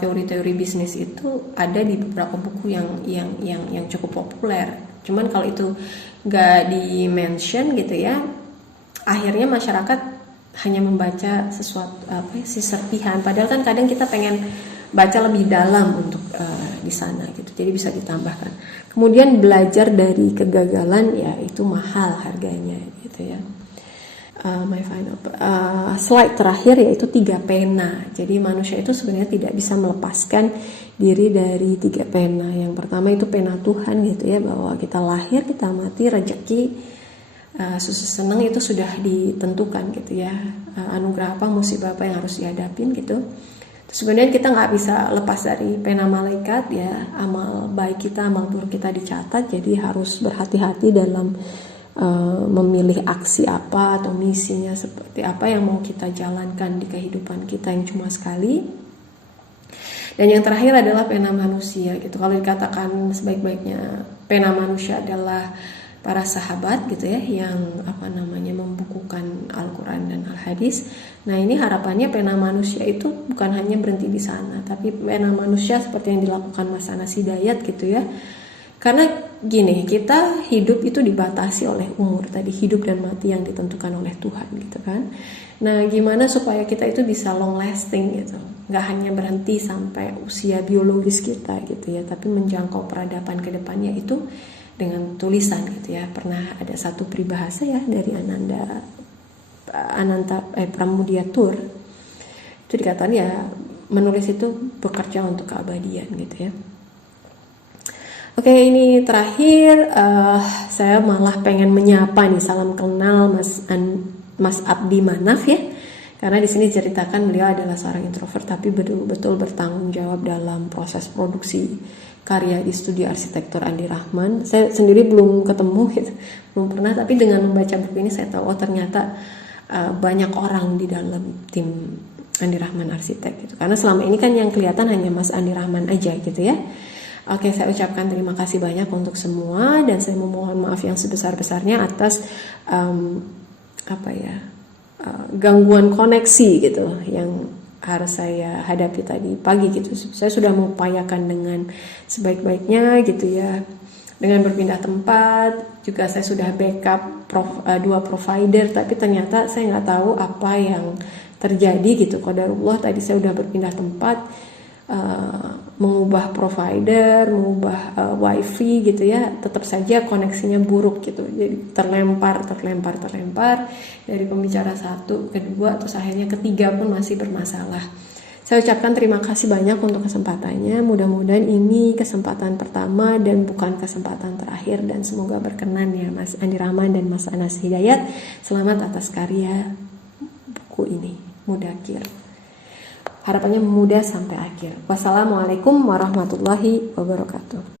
teori-teori bisnis itu ada di beberapa buku yang cukup populer, cuman kalau itu nggak di mention gitu ya, akhirnya masyarakat hanya membaca sesuatu serpihan, padahal kan kadang kita pengen baca lebih dalam untuk di sana gitu, jadi bisa ditambahkan. Kemudian belajar dari kegagalan ya itu mahal harganya gitu ya. My final slide terakhir yaitu 3 pena. Jadi manusia itu sebenarnya tidak bisa melepaskan diri dari 3 pena. Yang pertama itu pena Tuhan gitu ya, bahwa kita lahir, kita mati, rezeki, senang itu sudah ditentukan gitu ya. Anugerah apa, musibah apa yang harus dihadapin gitu. Sebenarnya kita nggak bisa lepas dari pena malaikat ya, amal baik kita, amal buruk kita dicatat, jadi harus berhati-hati dalam memilih aksi apa atau misinya seperti apa yang mau kita jalankan di kehidupan kita yang cuma sekali. Dan yang terakhir adalah pena manusia gitu. Kalau dikatakan sebaik-baiknya pena manusia adalah para sahabat gitu ya, yang membukukan Al-Quran dan Al-Hadis. Nah, ini harapannya pena manusia itu bukan hanya berhenti di sana, tapi pena manusia seperti yang dilakukan Mas Anas Hidayat gitu ya. Karena gini, kita hidup itu dibatasi oleh umur tadi, hidup dan mati yang ditentukan oleh Tuhan gitu kan. Nah, gimana supaya kita itu bisa long lasting gitu, nggak hanya berhenti sampai usia biologis kita gitu ya, tapi menjangkau peradaban kedepannya itu dengan tulisan gitu ya. Pernah ada satu peribahasa ya dari Ananta Pramudia Tour, itu dikatakan ya menulis itu bekerja untuk keabadian gitu ya. Oke, ini terakhir saya malah pengen menyapa nih, salam kenal Mas Abdi Manaf ya. Karena di sini ceritakan beliau adalah seorang introvert tapi betul-betul bertanggung jawab dalam proses produksi karya di studio arsitektur Andi Rahman. Saya sendiri belum ketemu gitu, belum pernah, tapi dengan membaca buku ini saya tahu ternyata banyak orang di dalam tim Andi Rahman Arsitek gitu. Karena selama ini kan yang kelihatan hanya Mas Andi Rahman aja gitu ya. Oke, saya ucapkan terima kasih banyak untuk semua dan saya memohon maaf yang sebesar-besarnya atas gangguan koneksi gitu yang harus saya hadapi tadi pagi gitu. Saya sudah mengupayakan dengan sebaik-baiknya gitu ya. Dengan berpindah tempat, juga saya sudah backup 2 provider, tapi ternyata saya nggak tahu apa yang terjadi gitu. Qadarullah tadi saya udah berpindah tempat, mengubah provider, mengubah wifi gitu ya, tetap saja koneksinya buruk gitu. Jadi terlempar dari pembicara 1 ke 2 terus akhirnya ketiga pun masih bermasalah. Saya ucapkan terima kasih banyak untuk kesempatannya. Mudah-mudahan ini kesempatan pertama dan bukan kesempatan terakhir dan semoga berkenan ya Mas Andi Rahman dan Mas Anas Hidayat. Selamat atas karya buku ini, Mudakir. Harapannya mudah sampai akhir. Wassalamualaikum warahmatullahi wabarakatuh.